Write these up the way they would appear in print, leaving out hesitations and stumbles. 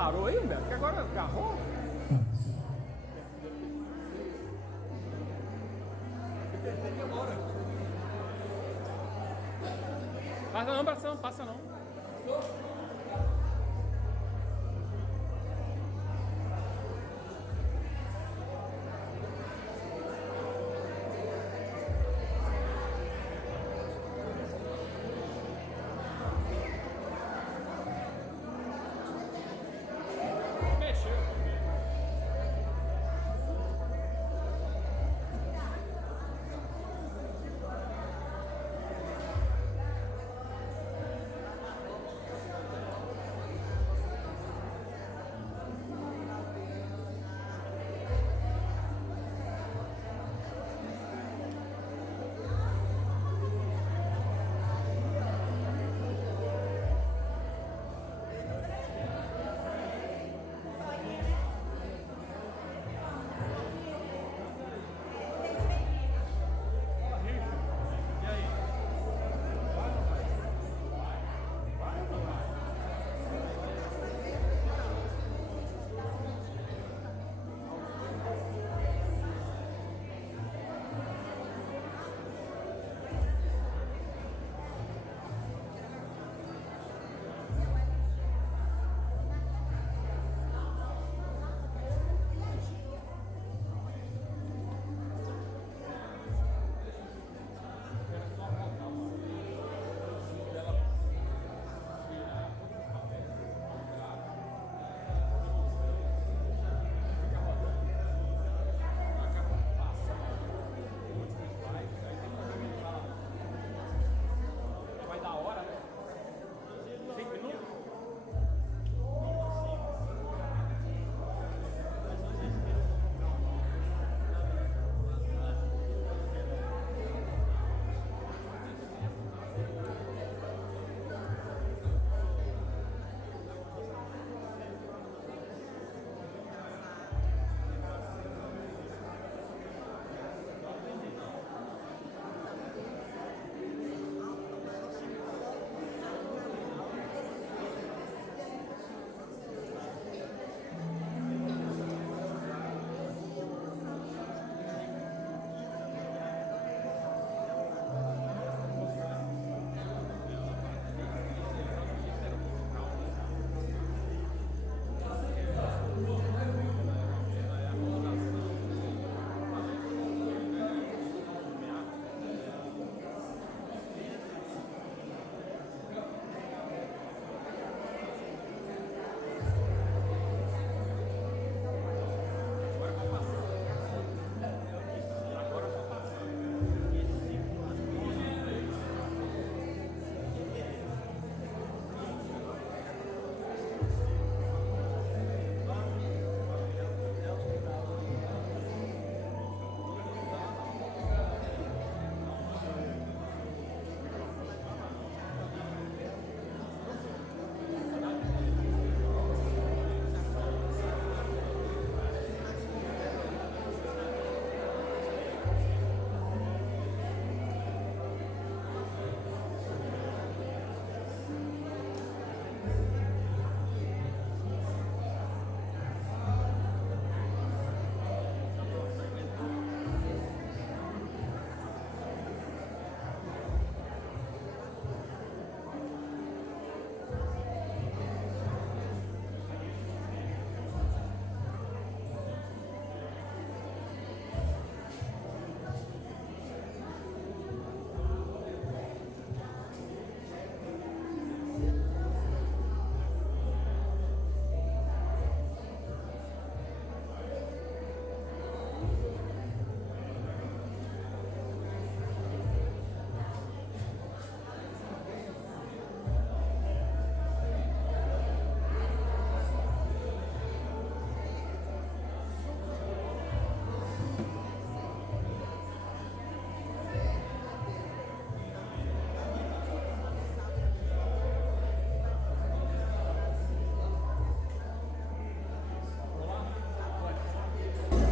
parou aí, Humberto? Que agora agarrou? Passa não, Bração, passa não.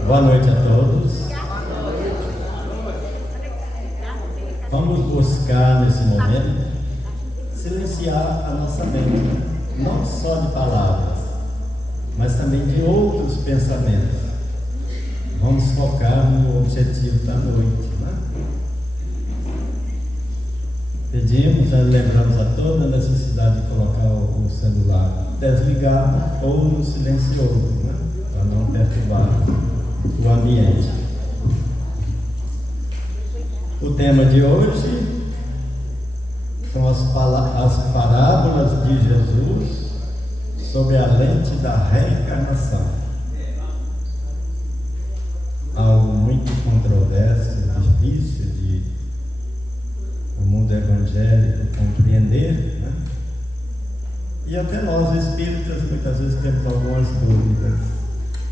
Boa noite a todos. Vamos buscar nesse momento silenciar a nossa mente, não só de palavras, mas também de outros pensamentos. Vamos focar no objetivo da noite, né? Pedimos, lembramos a toda a necessidade de colocar o celular desligado ou no silencioso, né? Para não perturbar o ambiente. O tema de hoje são as parábolas de Jesus sob a lente da reencarnação. Algo muito controverso, difícil de o mundo evangélico compreender, né? E até nós espíritas muitas vezes temos algumas dúvidas,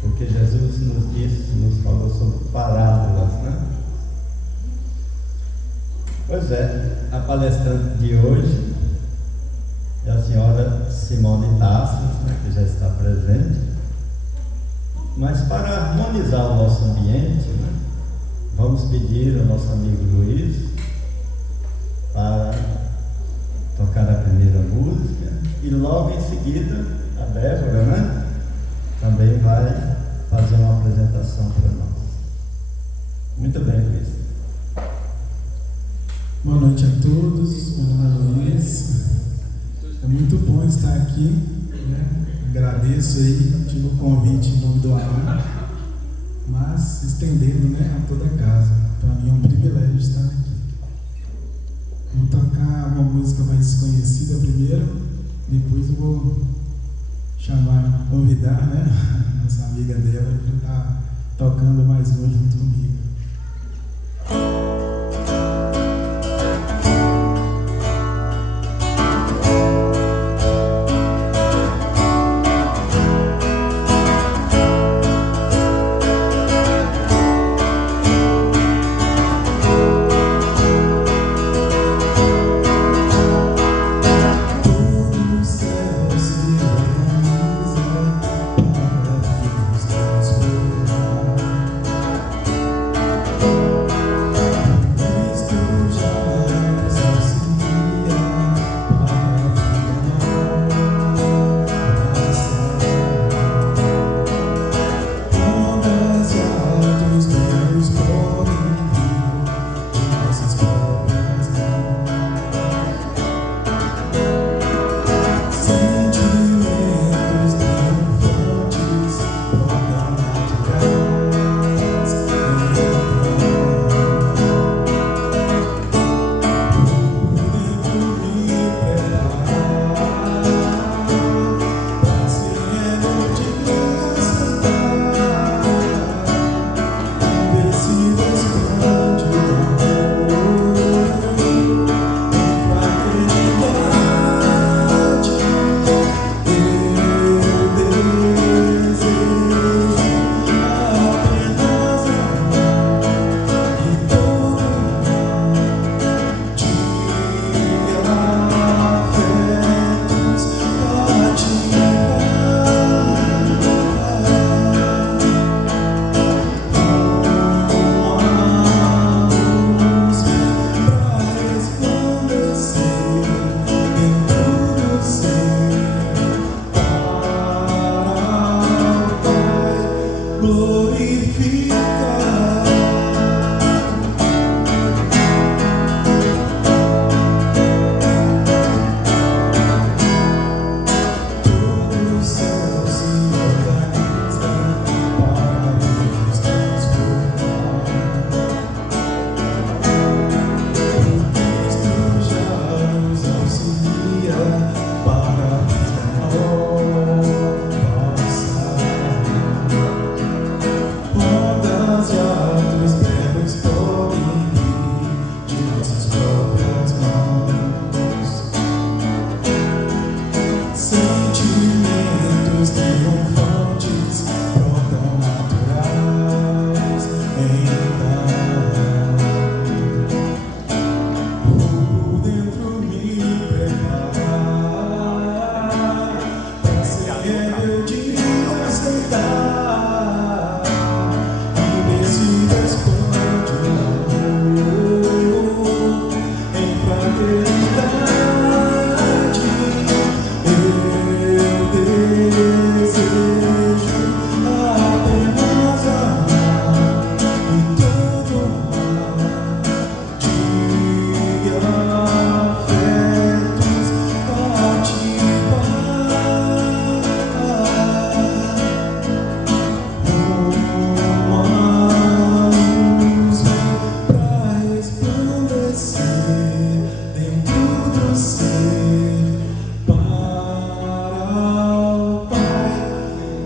porque Jesus nos disse, nos falou sobre parábolas, né? Pois é, a palestrante de hoje é a senhora Simone Tassos, né, que já está presente. Mas para harmonizar o nosso ambiente, né, vamos pedir ao nosso amigo Luiz para tocar a primeira música e logo em seguida a Débora, né, também vai fazer uma apresentação para nós. Muito bem, Luiz. Boa noite a todos, meu nome é Luiz. É muito bom estar aqui, né? Agradeço aí, tive o convite em nome do Alan, mas estendendo, né, a toda a casa. Para mim é um privilégio estar aqui. Vou tocar uma música mais desconhecida primeiro, depois eu vou convidar, né, nossa amiga dela para estar tocando mais uma junto comigo.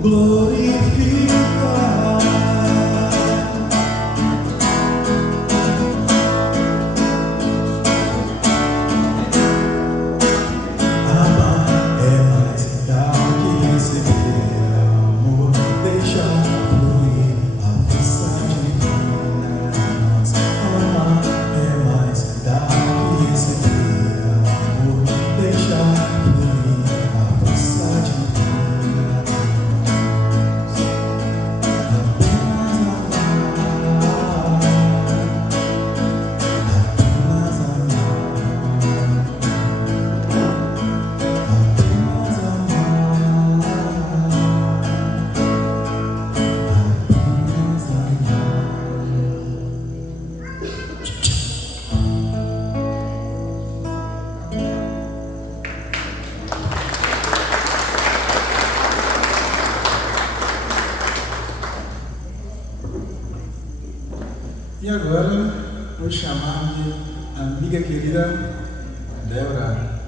glorificar. Amar é mais dar que receber amor, deixar fluir a força divina em nós. Amar é mais dar que receber amor, deixar fluir a força divina em nós. Apenas amar, apenas amar. Apenas amar, apenas E agora vou chamar minha amiga querida Débora.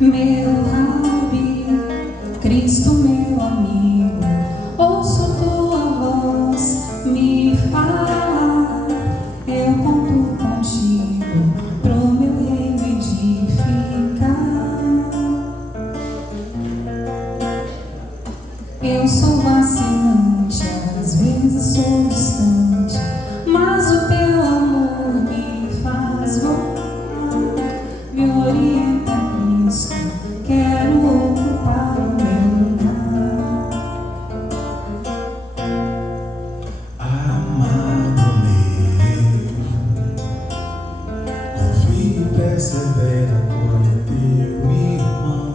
Meu Rabi, Cristo meu amigo, ouço tua voz me falar. Eu conto contigo pro meu reino edificar. Eu sou vacilante, às vezes sou distante, mas o teu amor me faz voltar, me orienta. Quero ocupar o meu lugar. Amado meu, confia e persevera, acolhe teu irmão,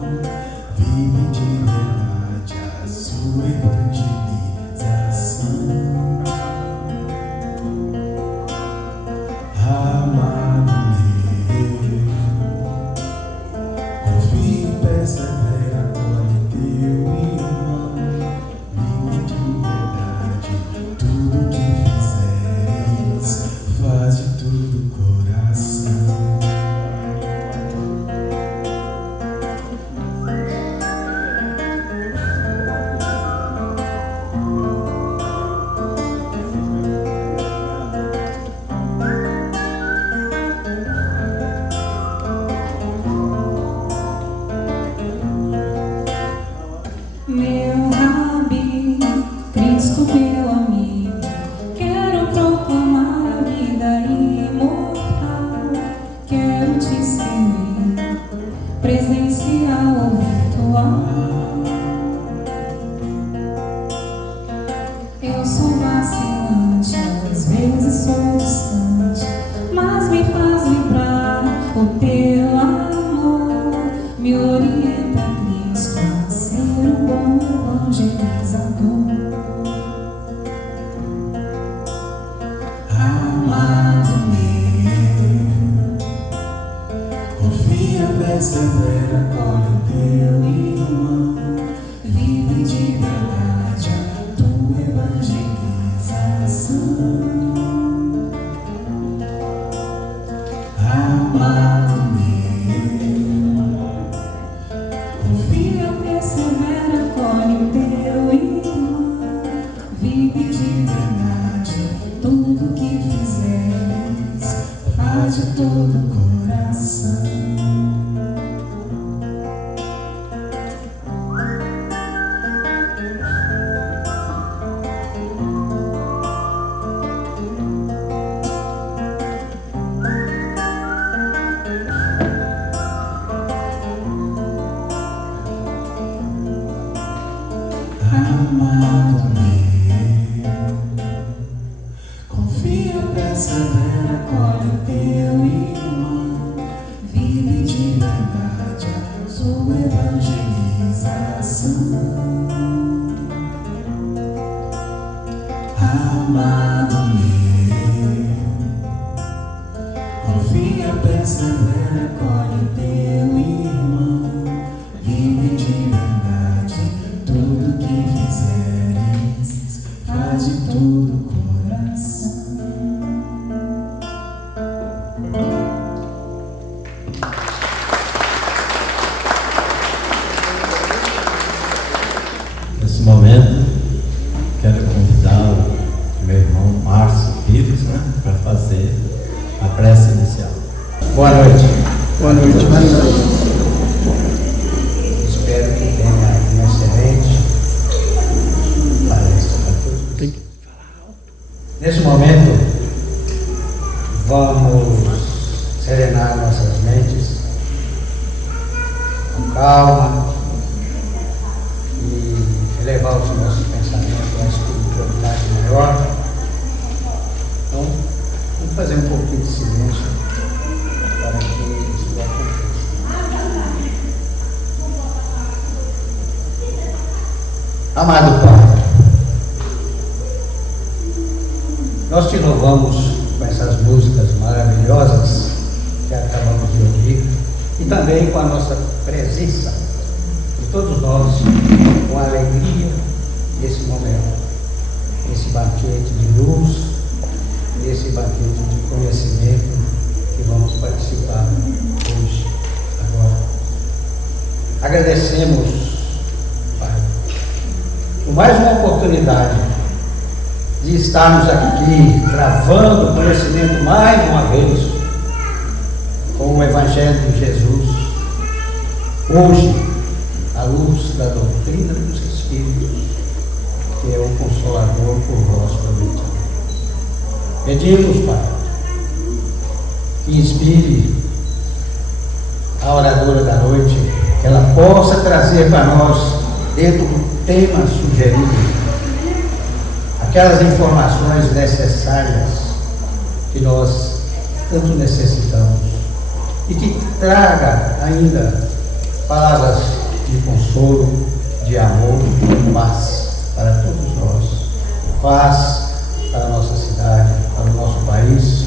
vive de verdade a sua evangelização. Amado meu, confia e persevera, acolhe teu irmão, vive de verdade tudo que fizeres, faz de todo o coração. Meu Rabi, Cristo meu amigo, quero proclamar a vida imortal. Quero te servir, presencial ou virtual. Eu sou vacilante, às vezes sou distante, mas me faz vibrar o teu amor, me orienta, Cristo, a ser um bom evangelizador. Amado meu, confia, persevera, acolhe o teu irmão, vive de verdade a tua evangelização. Amado meu, Confia, persevera, acolhe o teu irmão, vive de verdade tudo que fizeres, faz de todo o coração. Confia, persevera, acolhe o teu irmão. Vive de verdade a sua evangelização. Amado meu, confia, persevera, acolhe o teu irmão. Vive de verdade tudo que fizeres, faz de todo o coração. Nesse momento, quero convidar o meu irmão Márcio Pires, né, para fazer a prece inicial. Boa noite. Boa noite. Espero que tenha uma excelente palestra para todos. Nesse momento, vamos serenar nossas mentes com calma e elevar os nossos pensamentos à espiritualidade maior. Então, vamos fazer um pouquinho de silêncio para que isso aconteça. Amado Pai, nós te louvamos com essas músicas maravilhosas que acabamos de ouvir e também com a nossa presença de todos nós, com a alegria desse momento, desse banquete de luz, desse banquete de conhecimento que vamos participar hoje, agora. Agradecemos, Pai, por mais uma oportunidade de estarmos aqui travando o conhecimento mais uma vez com o Evangelho de Jesus, hoje, à luz da doutrina dos Espíritos, que é o Consolador por vós prometido. Pedimos, Pai, que inspire a oradora da noite, que ela possa trazer para nós, dentro do tema sugerido, aquelas informações necessárias que nós tanto necessitamos e que traga ainda palavras de consolo, de amor e paz para todos nós. Paz para a nossa cidade, para o nosso país,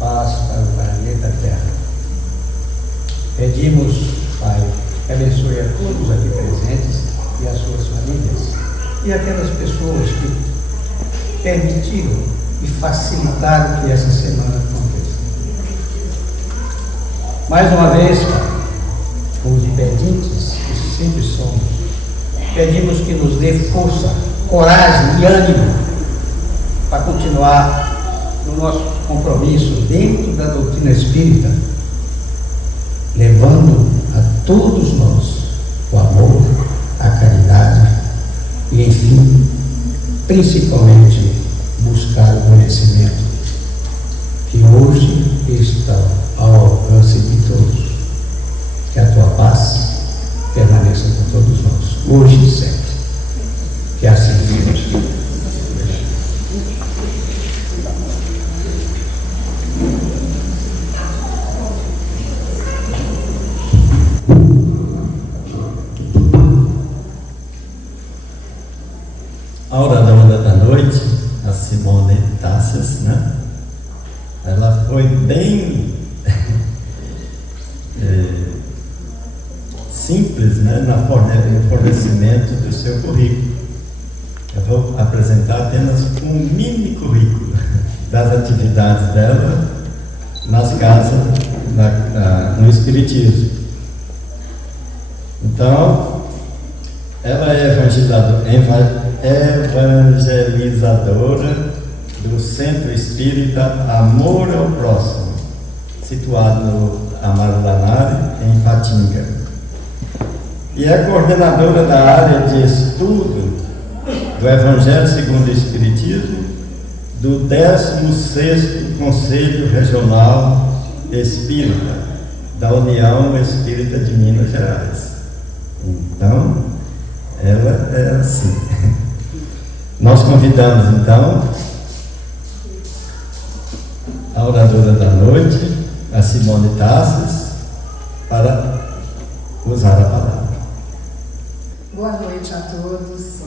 paz para o planeta Terra. Pedimos, Pai, que abençoe a todos aqui presentes e as suas famílias e aquelas pessoas que permitiram e facilitaram que essa semana aconteça. Mais uma vez, Pai, como de pedintes que sempre somos, pedimos que nos dê força, coragem e ânimo para continuar no nosso compromisso dentro da doutrina espírita, levando a todos nós o amor, a caridade e, enfim, principalmente buscar o conhecimento que hoje está ao alcance de todos. Que a tua paz permaneça com todos nós, hoje e sempre. Que assim seja. A oradora da noite, a Simone Tassias, né? Ela foi bem simples, né, no fornecimento do seu currículo. Eu vou apresentar apenas um mini currículo das atividades dela nas casas, no Espiritismo. Então, ela é evangelizadora do Centro Espírita Amor ao Próximo, situado no Amaro Lanari, em Patinga. E é coordenadora da área de estudo do Evangelho segundo o Espiritismo do 16º Conselho Regional Espírita da União Espírita de Minas Gerais. Então, ela é assim. Nós convidamos, então, a oradora da noite, a Simone Tassos, para usar a palavra. Boa noite a todos.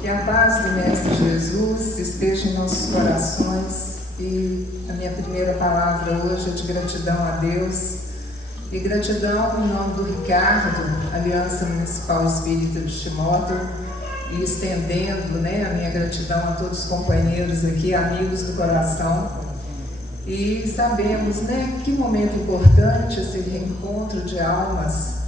Que a paz do Mestre Jesus esteja em nossos corações. E a minha primeira palavra hoje é de gratidão a Deus. E gratidão em nome do Ricardo, Aliança Municipal Espírita de Timóteo, e estendendo, a minha gratidão a todos os companheiros aqui, amigos do coração. E sabemos, que momento importante esse reencontro de almas.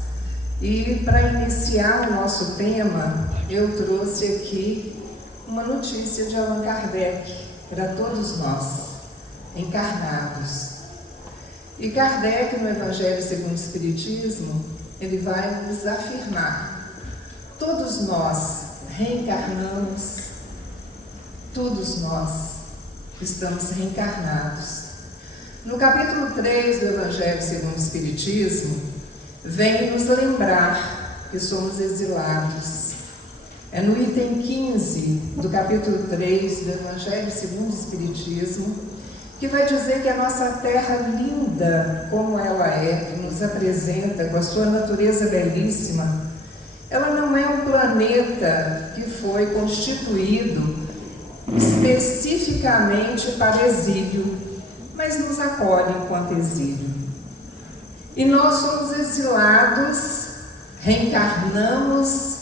E para iniciar o nosso tema, eu trouxe aqui uma notícia de Allan Kardec para todos nós, encarnados. E Kardec, no Evangelho segundo o Espiritismo, ele vai nos afirmar: todos nós reencarnamos, todos nós estamos reencarnados. No capítulo 3 do Evangelho segundo o Espiritismo, vem nos lembrar que somos exilados. É no item 15 do capítulo 3 do Evangelho segundo o Espiritismo, que vai dizer que a nossa terra linda, como ela é, que nos apresenta com a sua natureza belíssima, ela não é um planeta que foi constituído especificamente para exílio, mas nos acolhe enquanto exílio. E nós somos exilados, reencarnamos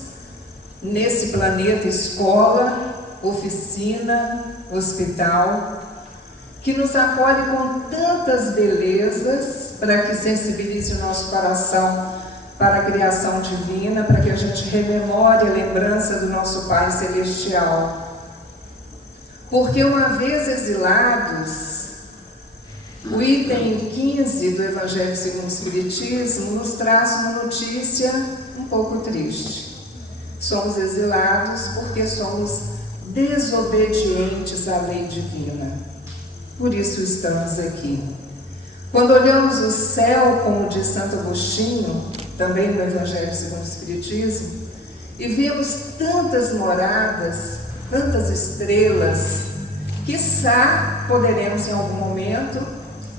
nesse planeta escola, oficina, hospital, que nos acolhe com tantas belezas para que sensibilize o nosso coração para a criação divina, para que a gente rememore a lembrança do nosso Pai Celestial. Porque uma vez exilados, o item 15 do Evangelho segundo o Espiritismo nos traz uma notícia um pouco triste. Somos exilados porque somos desobedientes à lei divina. Por isso estamos aqui. Quando olhamos o céu, como diz Santo Agostinho, também no Evangelho segundo o Espiritismo, e vemos tantas moradas, tantas estrelas, quiçá poderemos em algum momento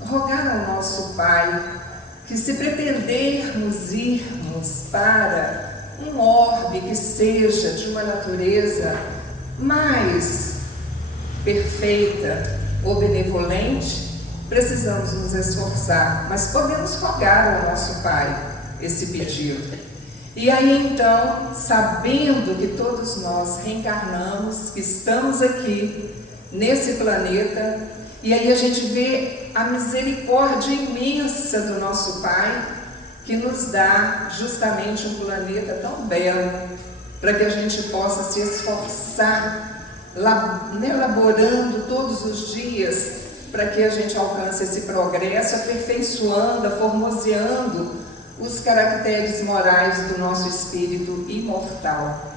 rogar ao nosso Pai que, se pretendermos irmos para um orbe que seja de uma natureza mais perfeita ou benevolente, precisamos nos esforçar, mas podemos rogar ao nosso Pai esse pedido. E aí então, sabendo que todos nós reencarnamos, que estamos aqui nesse planeta, e aí a gente vê a misericórdia imensa do nosso Pai, que nos dá justamente um planeta tão belo, para que a gente possa se esforçar, elaborando todos os dias, para que a gente alcance esse progresso, aperfeiçoando, aformoseando os caracteres morais do nosso espírito imortal.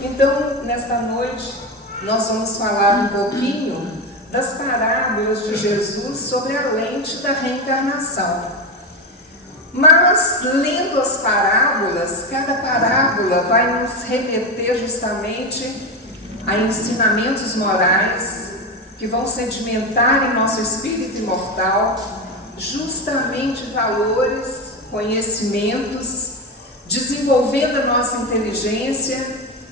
Então, nesta noite, nós vamos falar um pouquinho das parábolas de Jesus sobre a lente da reencarnação. Mas, lendo as parábolas, cada parábola vai nos remeter justamente a ensinamentos morais que vão sedimentar em nosso espírito imortal justamente valores, conhecimentos, desenvolvendo a nossa inteligência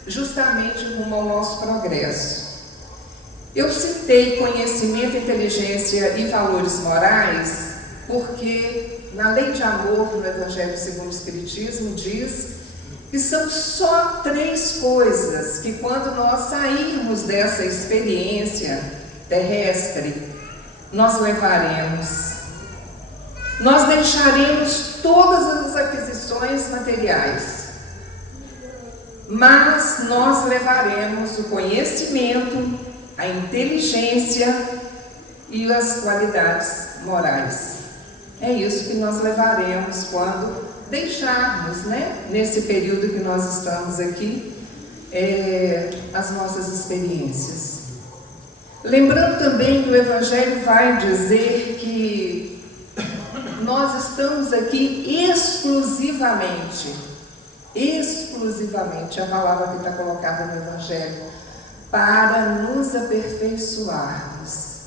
justamente rumo ao nosso progresso. Eu citei conhecimento, inteligência e valores morais porque na lei de amor no Evangelho segundo o Espiritismo diz que são só 3 coisas que, quando nós sairmos dessa experiência terrestre, nós levaremos. Nós deixaremos todas as aquisições materiais, mas nós levaremos o conhecimento, a inteligência e as qualidades morais. É isso que nós levaremos quando deixarmos, nesse período que nós estamos aqui, as nossas experiências. Lembrando também que o Evangelho vai dizer que nós estamos aqui exclusivamente, a palavra que está colocada no Evangelho, para nos aperfeiçoarmos.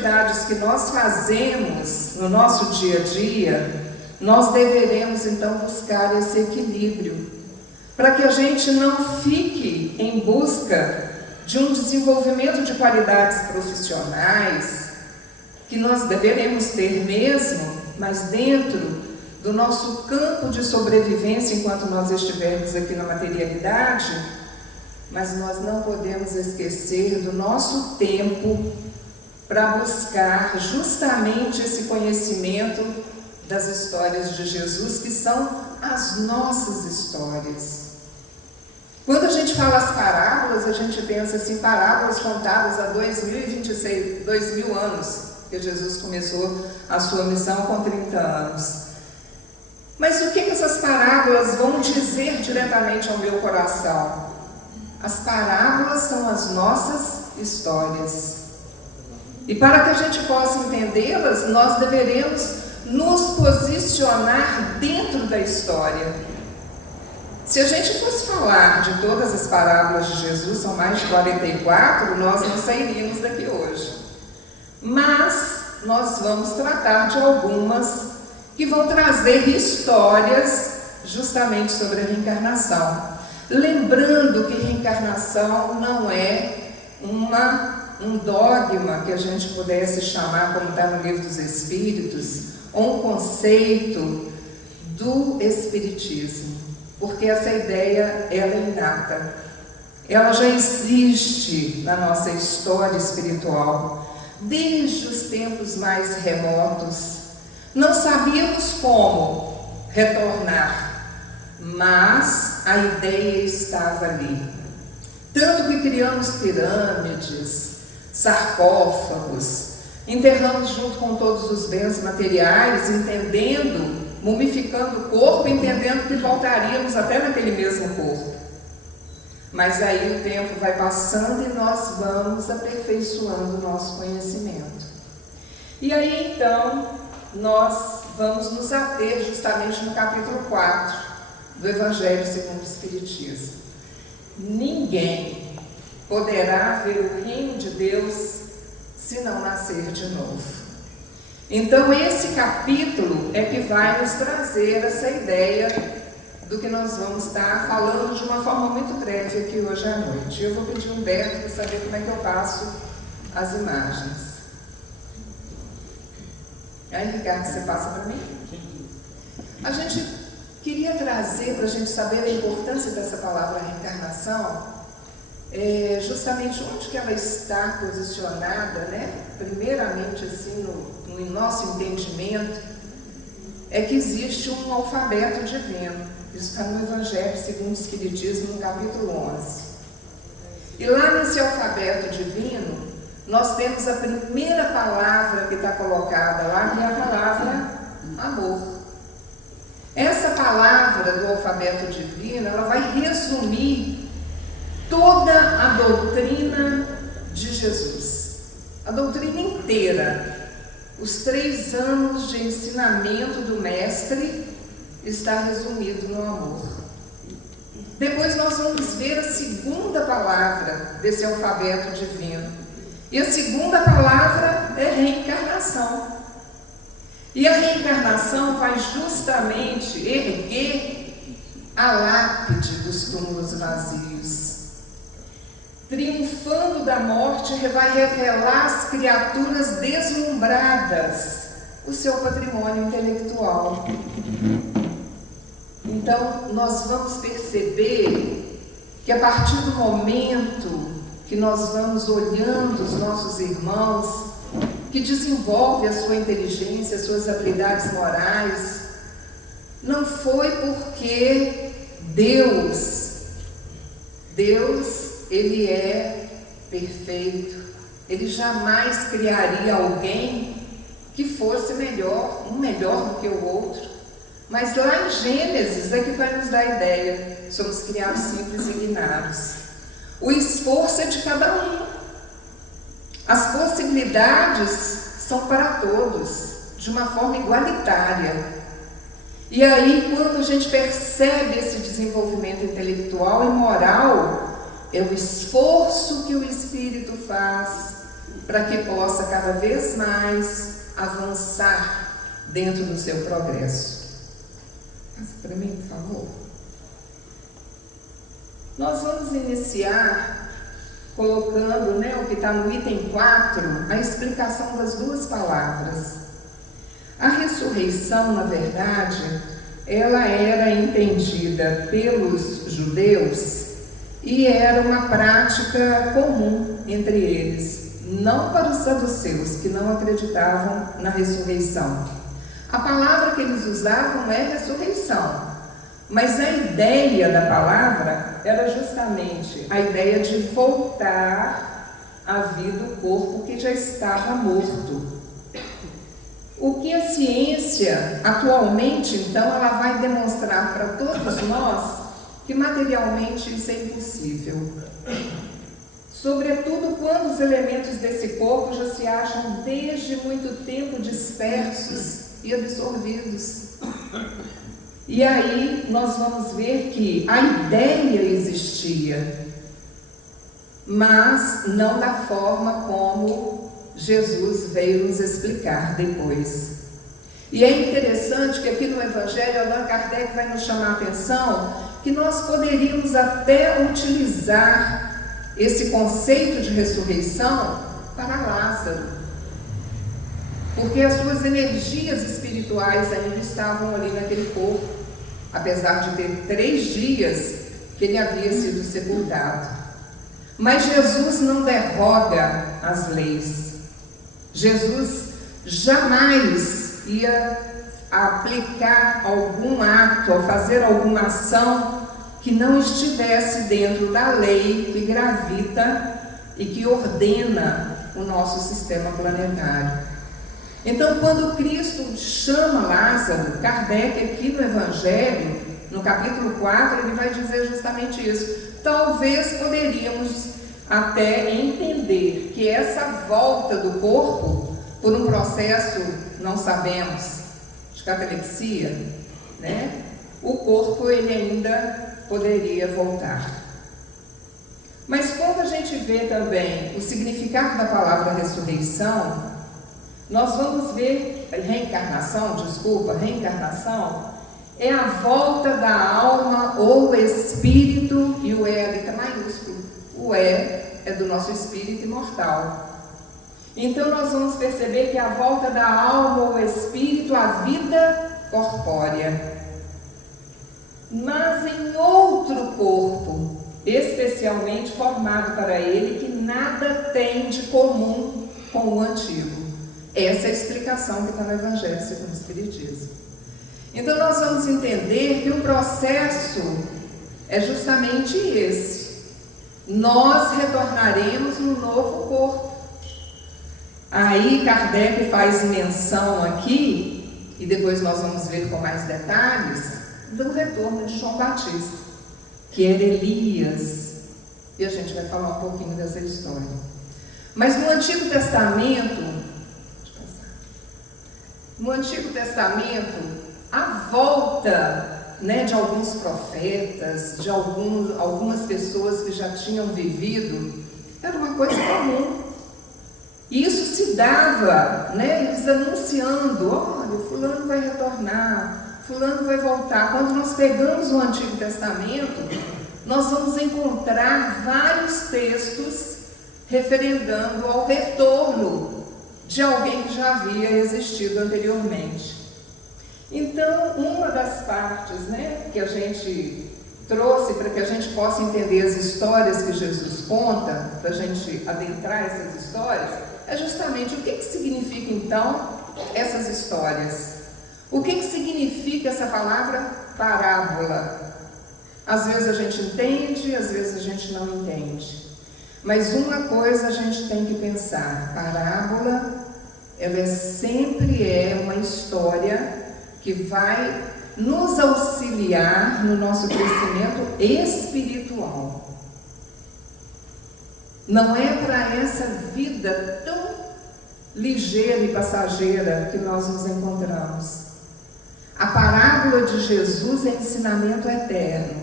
atividades que nós fazemos no nosso dia a dia, nós deveremos então buscar esse equilíbrio, para que a gente não fique em busca de um desenvolvimento de qualidades profissionais, que nós deveremos ter mesmo, mas dentro do nosso campo de sobrevivência enquanto nós estivermos aqui na materialidade, mas nós não podemos esquecer do nosso tempo para buscar justamente esse conhecimento das histórias de Jesus, que são as nossas histórias. Quando a gente fala as parábolas, a gente pensa assim, parábolas contadas há 2000 anos, que Jesus começou a sua missão com 30 anos. Mas o que essas parábolas vão dizer diretamente ao meu coração? As parábolas são as nossas histórias. E para que a gente possa entendê-las, nós deveremos nos posicionar dentro da história. Se a gente fosse falar de todas as parábolas de Jesus, são mais de 44, nós não sairíamos daqui hoje. Mas nós vamos tratar de algumas que vão trazer histórias justamente sobre a reencarnação. Lembrando que reencarnação não é um dogma que a gente pudesse chamar, como está no Livro dos Espíritos, ou um conceito do Espiritismo, porque essa ideia ela é inata. Ela já existe na nossa história espiritual, desde os tempos mais remotos. Não sabíamos como retornar, mas a ideia estava ali. Tanto que criamos pirâmides, sarcófagos, enterramos junto com todos os bens materiais, entendendo, mumificando o corpo, entendendo que voltaríamos até naquele mesmo corpo. Mas aí o tempo vai passando e nós vamos aperfeiçoando o nosso conhecimento. E aí então, nós vamos nos ater justamente no capítulo 4 do Evangelho segundo o Espiritismo. Ninguém poderá ver o reino de Deus se não nascer de novo. Então esse capítulo é que vai nos trazer essa ideia do que nós vamos estar falando de uma forma muito breve aqui hoje à noite. Eu vou pedir ao Humberto para saber como é que eu passo as imagens. Aí, Ricardo, você passa para mim? A gente queria trazer para a gente saber a importância dessa palavra reencarnação, justamente onde que ela está posicionada, né? Primeiramente, assim, no nosso entendimento, é que existe um alfabeto divino. Isso está no Evangelho segundo o Espiritismo, no capítulo 11. E lá nesse alfabeto divino, nós temos a primeira palavra que está colocada lá, que é a palavra amor. Essa palavra do alfabeto divino, ela vai resumir toda a doutrina de Jesus. A doutrina inteira. Os 3 anos de ensinamento do Mestre está resumido no amor. Depois nós vamos ver a segunda palavra desse alfabeto divino. E a segunda palavra é reencarnação. E a reencarnação vai justamente erguer a lápide dos túmulos vazios. Triunfando da morte, vai revelar às criaturas deslumbradas o seu patrimônio intelectual. Então, nós vamos perceber que a partir do momento que nós vamos olhando os nossos irmãos, que desenvolve a sua inteligência, as suas habilidades morais, não foi porque Deus, Ele é perfeito. Ele jamais criaria alguém que fosse melhor, um melhor do que o outro. Mas lá em Gênesis é que vai nos dar a ideia. Somos criados simples e ignaros. O esforço é de cada um. As possibilidades são para todos, de uma forma igualitária. E aí, quando a gente percebe esse desenvolvimento intelectual e moral, é o esforço que o Espírito faz para que possa cada vez mais avançar dentro do seu progresso. Passa para mim, por favor. Nós vamos iniciar colocando, o que está no item 4, a explicação das duas palavras. A ressurreição, na verdade, ela era entendida pelos judeus e era uma prática comum entre eles, não para os saduceus, que não acreditavam na ressurreição. A palavra que eles usavam é ressurreição, mas a ideia da palavra era justamente a ideia de voltar à vida o corpo que já estava morto. O que a ciência atualmente, então, ela vai demonstrar para todos nós que materialmente isso é impossível. Sobretudo quando os elementos desse corpo já se acham desde muito tempo dispersos e absorvidos. E aí nós vamos ver que a ideia existia, mas não da forma como Jesus veio nos explicar depois. E é interessante que aqui no Evangelho Allan Kardec vai nos chamar a atenção que nós poderíamos até utilizar esse conceito de ressurreição para Lázaro, porque as suas energias espirituais ainda estavam ali naquele corpo, apesar de ter 3 dias que ele havia sido sepultado. Mas Jesus não derroga as leis. Jesus jamais ia aplicar algum ato, ou fazer alguma ação que não estivesse dentro da lei que gravita e que ordena o nosso sistema planetário. Então, quando Cristo chama Lázaro, Kardec aqui no Evangelho, no capítulo 4, ele vai dizer justamente isso. Talvez poderíamos até entender que essa volta do corpo, por um processo, não sabemos, de catalepsia, o corpo ele ainda poderia voltar. Mas quando a gente vê também o significado da palavra ressurreição, nós vamos ver, reencarnação é a volta da alma ou espírito, e o E ali está maiúsculo. O E é do nosso espírito imortal. Então nós vamos perceber que a volta da alma ou espírito à vida corpórea, mas em outro corpo, especialmente formado para ele, que nada tem de comum com o antigo. Essa é a explicação que está no Evangelho segundo o Espiritismo. Então nós vamos entender que o processo é justamente esse. Nós retornaremos no novo corpo. Aí Kardec faz menção aqui, e depois nós vamos ver com mais detalhes, do retorno de João Batista, que era Elias. E a gente vai falar um pouquinho dessa história. Mas no Antigo Testamento, a volta de alguns profetas, de algumas pessoas que já tinham vivido, era uma coisa comum. E isso se dava, eles anunciando, olha, fulano vai retornar, fulano vai voltar. Quando nós pegamos o Antigo Testamento, nós vamos encontrar vários textos referendando ao retorno de alguém que já havia existido anteriormente. Então, uma das partes que a gente trouxe para que a gente possa entender as histórias que Jesus conta, para a gente adentrar essas histórias, é justamente o que significa então essas histórias. O que significa essa palavra parábola? Às vezes a gente entende, às vezes a gente não entende. Mas uma coisa a gente tem que pensar: parábola, ela sempre é uma história que vai nos auxiliar no nosso crescimento espiritual. Não é para essa vida tão ligeira e passageira que nós nos encontramos. A parábola de Jesus é ensinamento eterno.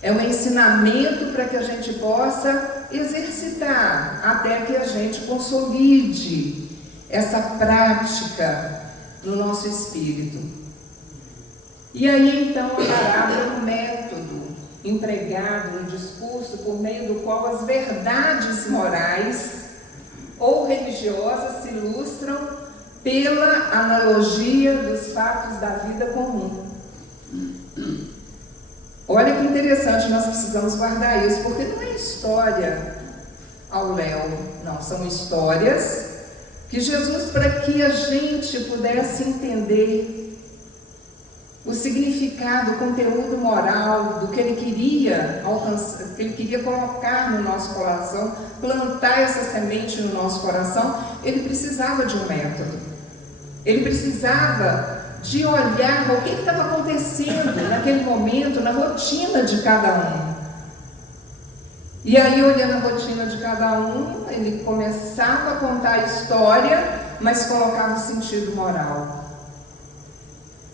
É um ensinamento para que a gente possa exercitar até que a gente consolide essa prática no nosso espírito. E aí então a parábola é um método empregado no discurso por meio do qual as verdades morais ou religiosas se ilustram pela analogia dos fatos da vida comum. Olha que interessante, nós precisamos guardar isso, porque não é história ao léu, não, são histórias que Jesus, para que a gente pudesse entender o significado, o conteúdo moral do que ele queria alcançar, que ele queria colocar no nosso coração, plantar essa semente no nosso coração, ele precisava de um método. Ele precisava de olhar o que estava acontecendo naquele momento, na rotina de cada um. E aí, olhando a rotina de cada um, ele começava a contar a história, mas colocava o sentido moral.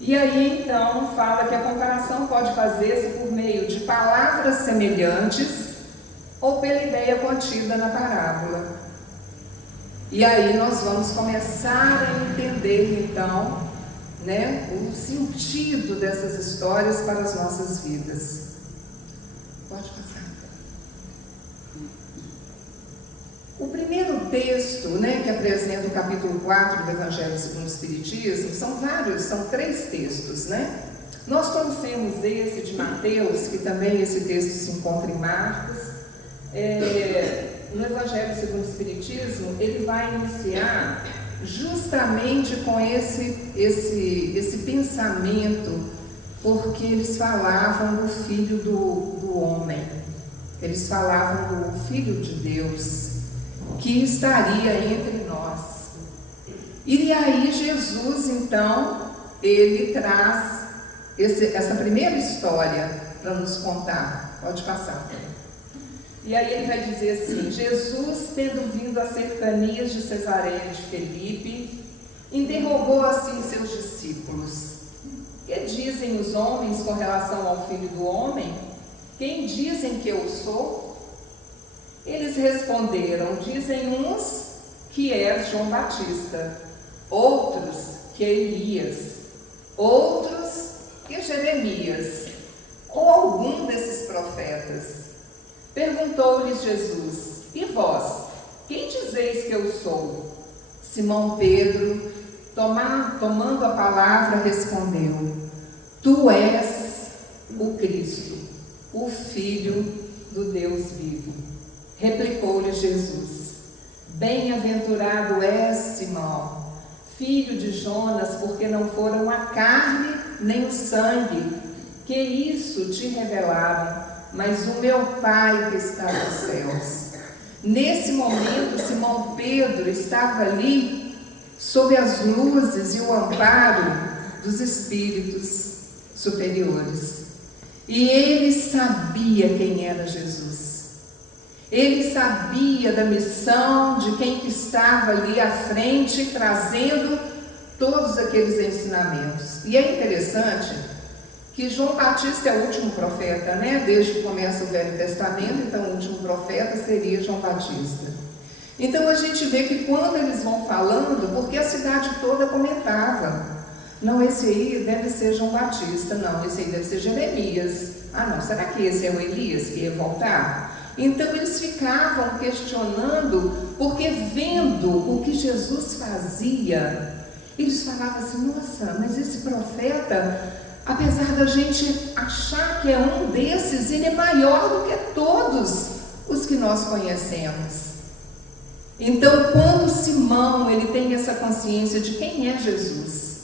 E aí, então, fala que a comparação pode fazer-se por meio de palavras semelhantes ou pela ideia contida na parábola. E aí nós vamos começar a entender, então, o sentido dessas histórias para as nossas vidas. Pode passar. O primeiro texto, que apresenta o capítulo 4 do Evangelho segundo o Espiritismo, são 3 textos, Nós conhecemos esse de Mateus, que também esse texto se encontra em Marcos. No Evangelho segundo o Espiritismo, ele vai iniciar justamente com esse pensamento, porque eles falavam do Filho do homem, eles falavam do Filho de Deus, que estaria entre nós. E aí Jesus, então, ele traz essa primeira história para nos contar. Pode passar. E aí ele vai dizer assim: Jesus, tendo vindo às cercanias de Cesareia de Filipe, interrogou assim seus discípulos: que dizem os homens com relação ao Filho do Homem? Quem dizem que eu sou? Eles responderam: dizem uns que és João Batista, outros que é Elias, outros que é Jeremias, ou algum desses profetas. Perguntou-lhes Jesus: e vós, quem dizeis que eu sou? Simão Pedro, tomando a palavra, respondeu: tu és o Cristo, o Filho do Deus vivo. Replicou-lhe Jesus: bem-aventurado és, Simão, filho de Jonas, porque não foram a carne nem o sangue que isso te revelaram, mas o meu Pai que está nos céus. Nesse momento, Simão Pedro estava ali sob as luzes e o amparo dos espíritos superiores. E ele sabia quem era Jesus. Ele sabia da missão de quem que estava ali à frente, trazendo todos aqueles ensinamentos. E é interessante que João Batista é o último profeta, Desde que começa o Velho Testamento, então o último profeta seria João Batista. Então a gente vê que quando eles vão falando, porque a cidade toda comentava: não, esse aí deve ser João Batista, não, esse aí deve ser Jeremias, não, será que esse é o Elias que ia voltar? Então eles ficavam questionando, porque vendo o que Jesus fazia, eles falavam assim: nossa, mas esse profeta, apesar da gente achar que é um desses, ele é maior do que todos os que nós conhecemos. Então, quando Simão ele tem essa consciência de quem é Jesus,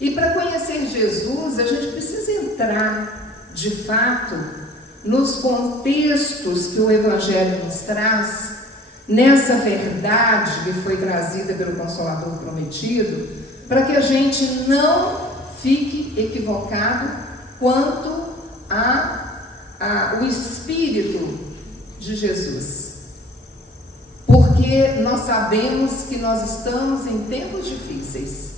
e para conhecer Jesus, a gente precisa entrar, de fato, nos contextos que o Evangelho nos traz, nessa verdade que foi trazida pelo Consolador Prometido, para que a gente não fique equivocado quanto ao Espírito de Jesus. Porque nós sabemos que nós estamos em tempos difíceis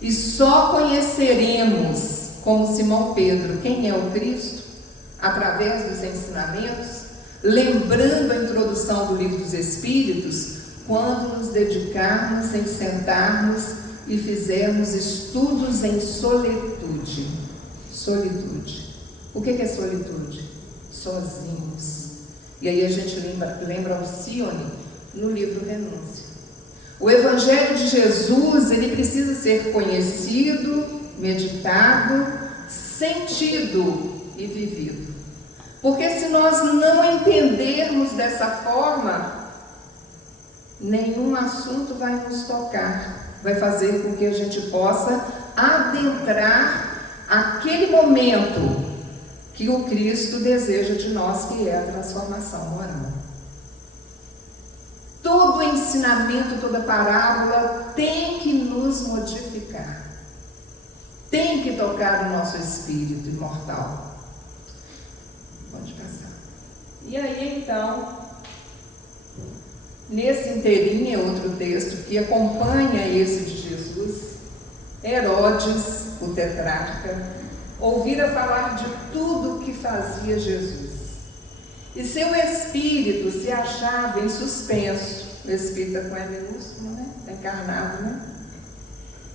e só conheceremos, como Simão Pedro, quem é o Cristo, através dos ensinamentos, lembrando a introdução do Livro dos Espíritos, quando nos dedicarmos em sentarmos e fizermos estudos em solitude. Solitude. O que é solitude? Sozinhos. E aí a gente lembra Alcione no livro Renúncia. O Evangelho de Jesus, ele precisa ser conhecido, meditado, sentido e vivido. Porque se nós não entendermos dessa forma, nenhum assunto vai nos tocar, vai fazer com que a gente possa adentrar aquele momento que o Cristo deseja de nós, que é a transformação moral. Todo ensinamento, toda parábola tem que nos modificar, tem que tocar o nosso espírito imortal. Pode passar. E aí então, nesse inteirinho é outro texto que acompanha esse de Jesus. Herodes, o tetrarca, ouvira falar de tudo o que fazia Jesus. E seu espírito se achava em suspenso. O espírito é com E minúsculo, né? Está encarnado, né?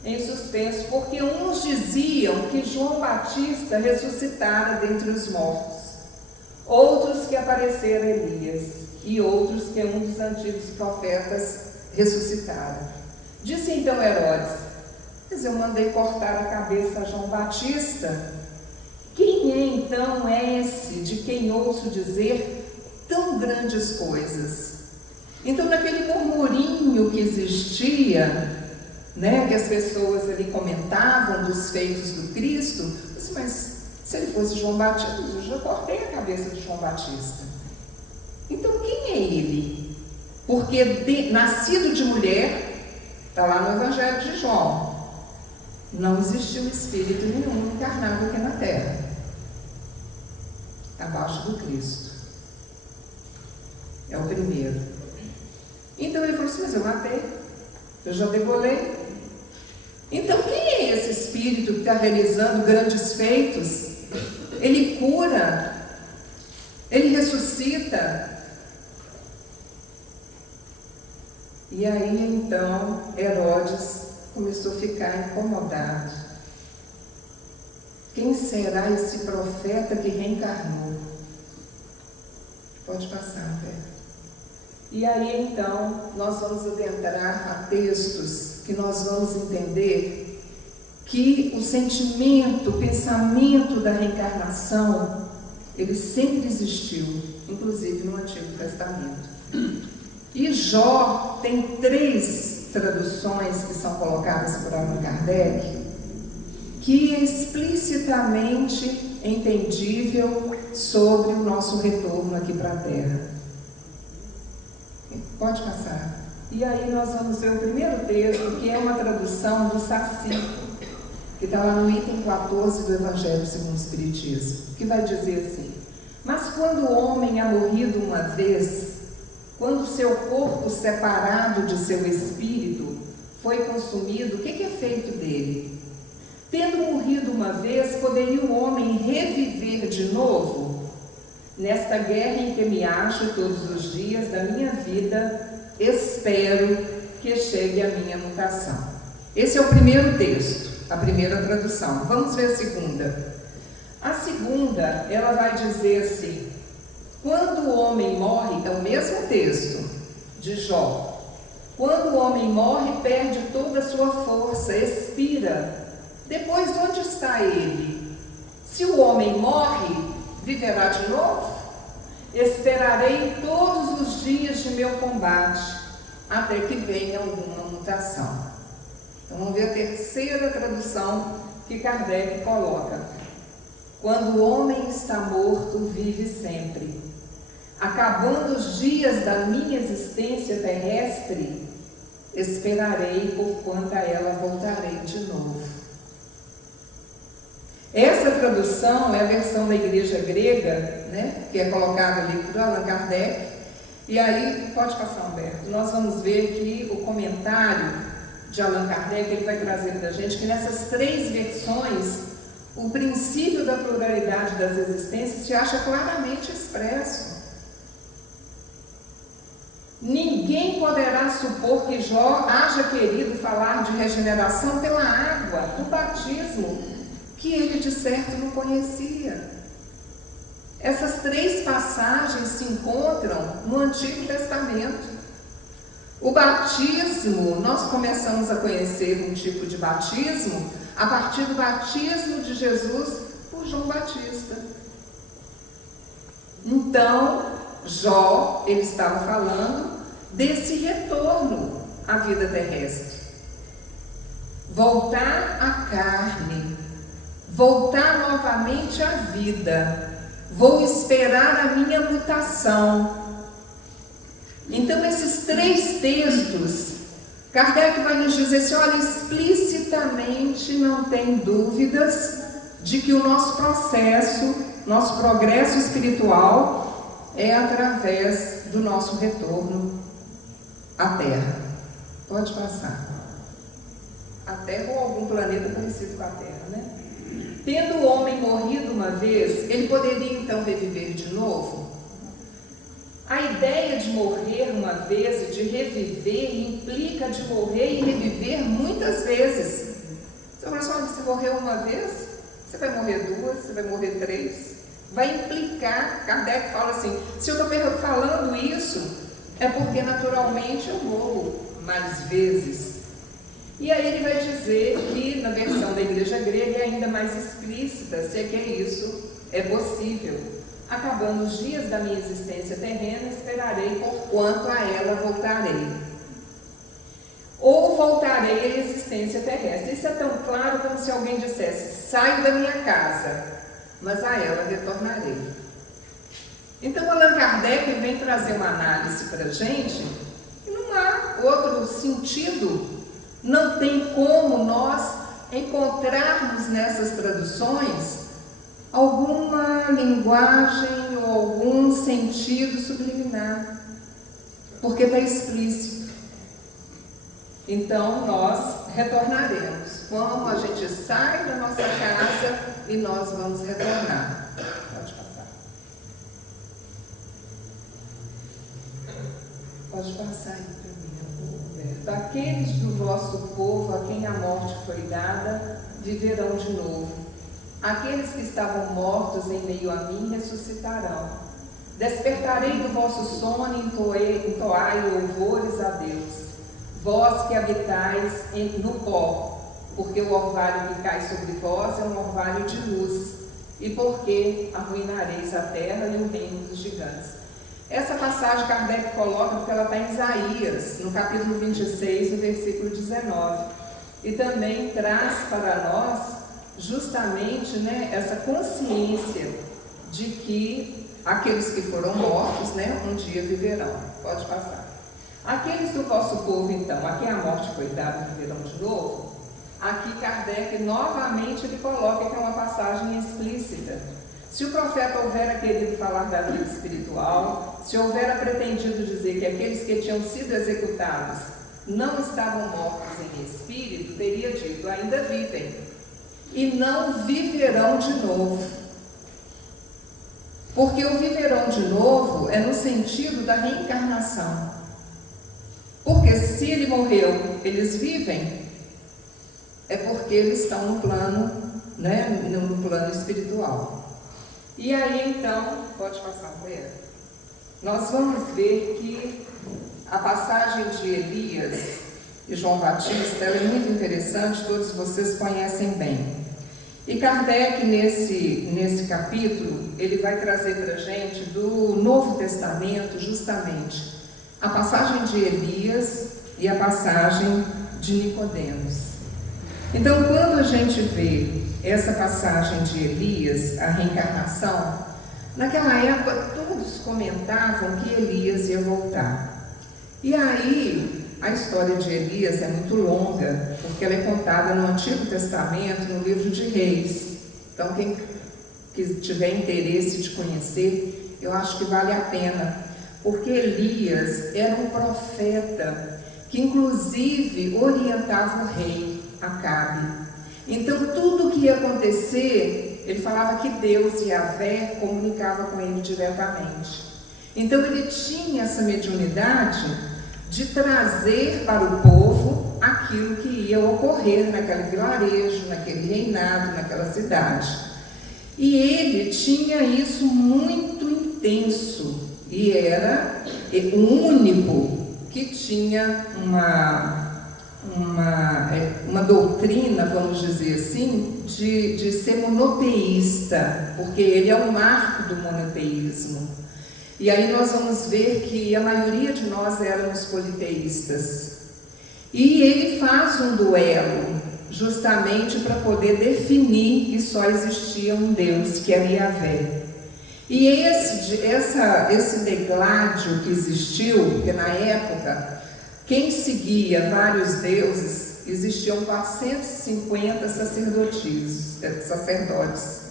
Em suspenso, porque uns diziam que João Batista ressuscitara dentre os mortos, outros que aparecera Elias, e outros que um dos antigos profetas ressuscitara. Disse então Herodes: mas eu mandei cortar a cabeça a João Batista. Quem é então esse de quem ouço dizer tão grandes coisas? Então, naquele murmurinho que existia, né, que as pessoas ali comentavam dos feitos do Cristo, eu disse, mas se ele fosse João Batista, eu já cortei a cabeça de João Batista. Então, quem é ele? Porque nascido de mulher, está lá no Evangelho de João, não existiu espírito nenhum encarnado aqui na Terra, abaixo do Cristo. É o primeiro. Então ele falou assim, mas eu matei, eu já degolei. Então quem é esse espírito que está realizando grandes feitos? Ele cura, ele ressuscita. E aí então Herodes começou a ficar incomodado. Quem será esse profeta que reencarnou? Pode passar, Pedro. E aí então nós vamos adentrar a textos que nós vamos entender que o sentimento, o pensamento da reencarnação, ele sempre existiu, inclusive no Antigo Testamento. E Jó tem 3 traduções que são colocadas por Allan Kardec, que é explicitamente entendível sobre o nosso retorno aqui para a Terra. Pode passar. E aí nós vamos ver o primeiro texto, que é uma tradução do Saci, que está lá no item 14 do Evangelho segundo o Espiritismo, que vai dizer assim: mas quando o homem há morrido uma vez, quando seu corpo separado de seu espírito foi consumido, o que é feito dele? Tendo morrido uma vez, poderia o homem reviver de novo? Nesta guerra em que me acho todos os dias da minha vida, espero que chegue a minha mutação. Esse é o primeiro texto, a primeira tradução. Vamos ver a segunda. A segunda, ela vai dizer assim: quando o homem morre, é o mesmo texto de Jó. Quando o homem morre, perde toda a sua força, expira. Depois, onde está ele? Se o homem morre, viverá de novo? Esperarei todos os dias de meu combate, até que venha alguma mutação. Então vamos ver a terceira tradução que Kardec coloca. Quando o homem está morto, vive sempre. Acabando os dias da minha existência terrestre, esperarei, porquanto a ela voltarei de novo. Essa tradução é a versão da Igreja Grega, né, que é colocada ali por Allan Kardec. E aí, pode passar, Humberto, nós vamos ver que o comentário de Allan Kardec, ele vai trazer para a gente que nessas 3 versões, o princípio da pluralidade das existências se acha claramente expresso. Ninguém poderá supor que Jó haja querido falar de regeneração pela água do batismo, que ele de certo não conhecia. Essas 3 passagens se encontram no Antigo Testamento. O batismo, nós começamos a conhecer um tipo de batismo a partir do batismo de Jesus por João Batista. Então, Jó, ele estava falando desse retorno à vida terrestre. Voltar à carne, voltar novamente à vida. Vou esperar a minha mutação. Então, esses 3 textos, Kardec vai nos dizer assim, olha, explicitamente não tem dúvidas de que o nosso processo, nosso progresso espiritual é através do nosso retorno à Terra. Pode passar. A Terra ou algum planeta parecido com a Terra, né? Tendo o homem morrido uma vez, ele poderia então reviver de novo? A ideia de morrer uma vez e de reviver implica de morrer e reviver muitas vezes. Você fala assim, olha, você morreu uma vez, você vai morrer 2, você vai morrer 3. Vai implicar, Kardec fala assim, se eu estou falando isso, é porque naturalmente eu morro mais vezes. E aí ele vai dizer que na versão da Igreja Grega é ainda mais explícita, se é que isso é possível. Acabando os dias da minha existência terrena, esperarei por quanto a ela voltarei. Ou voltarei à existência terrestre. Isso é tão claro como se alguém dissesse, saio da minha casa, mas a ela retornarei. Então Allan Kardec vem trazer uma análise para a gente, e não há outro sentido, não tem como nós encontrarmos nessas traduções alguma linguagem ou algum sentido subliminar, porque está explícito. Então nós retornaremos, como a gente sai da nossa casa e nós vamos retornar. Pode passar. Pode passar aí para mim, Roberto. Aqueles do vosso povo a quem a morte foi dada, viverão de novo. Aqueles que estavam mortos em meio a mim ressuscitarão. Despertarei do vosso sono e entoai louvores a Deus. Vós que habitais no pó, porque o orvalho que cai sobre vós é um orvalho de luz, e porque arruinareis a terra e o reino dos gigantes. Essa passagem Kardec coloca porque ela está em Isaías, no capítulo 26, no versículo 19, e também traz para nós justamente, essa consciência de que aqueles que foram mortos, um dia viverão. Pode passar. Aqueles do vosso povo, então, a quem a morte foi dada, viverão de novo. Aqui Kardec novamente ele coloca que é uma passagem explícita. Se o profeta houvera querido falar da vida espiritual, se houvera pretendido dizer que aqueles que tinham sido executados não estavam mortos em espírito, teria dito, ainda vivem. E não viverão de novo. Porque o viverão de novo é no sentido da reencarnação. Porque se ele morreu, eles vivem, é porque eles estão no plano, no plano espiritual. E aí então, pode passar um pouco. Nós vamos ver que a passagem de Elias e João Batista, ela é muito interessante, todos vocês conhecem bem. E Kardec, nesse capítulo, ele vai trazer para a gente do Novo Testamento, justamente, a passagem de Elias e a passagem de Nicodemos. Então, quando a gente vê essa passagem de Elias, a reencarnação, naquela época todos comentavam que Elias ia voltar. E aí, a história de Elias é muito longa, porque ela é contada no Antigo Testamento, no livro de Reis. Então, quem tiver interesse de conhecer, eu acho que vale a pena, porque Elias era um profeta que, inclusive, orientava o rei Acabe. Então, tudo o que ia acontecer, ele falava que Deus, Yahvé, comunicava com ele diretamente. Então ele tinha essa mediunidade de trazer para o povo aquilo que ia ocorrer naquele vilarejo, naquele reinado, naquela cidade. E ele tinha isso muito intenso, e era o único que tinha uma doutrina, vamos dizer assim, de ser monoteísta, porque ele é o marco do monoteísmo. E aí nós vamos ver que a maioria de nós éramos politeístas. E ele faz um duelo, justamente para poder definir que só existia um Deus, que era Yahvé. E esse degládio que existiu, porque na época, quem seguia vários deuses, existiam 450 sacerdotes.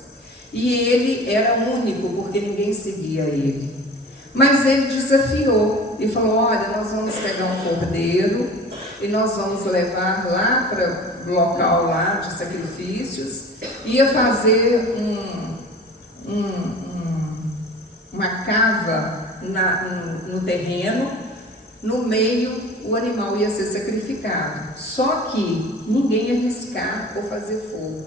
E ele era único, porque ninguém seguia ele. Mas ele desafiou e falou: olha, nós vamos pegar um cordeiro e nós vamos levar lá para o local lá de sacrifícios, ia fazer uma cava no terreno, no meio o animal ia ser sacrificado. Só que ninguém ia arriscar ou fazer fogo.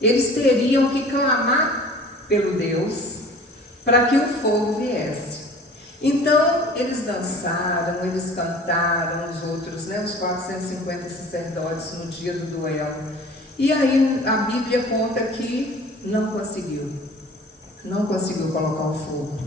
Eles teriam que clamar pelo Deus para que o fogo viesse. Então, eles dançaram, eles cantaram, os outros, os 450 sacerdotes no dia do duelo. E aí a Bíblia conta que não conseguiu colocar o fogo.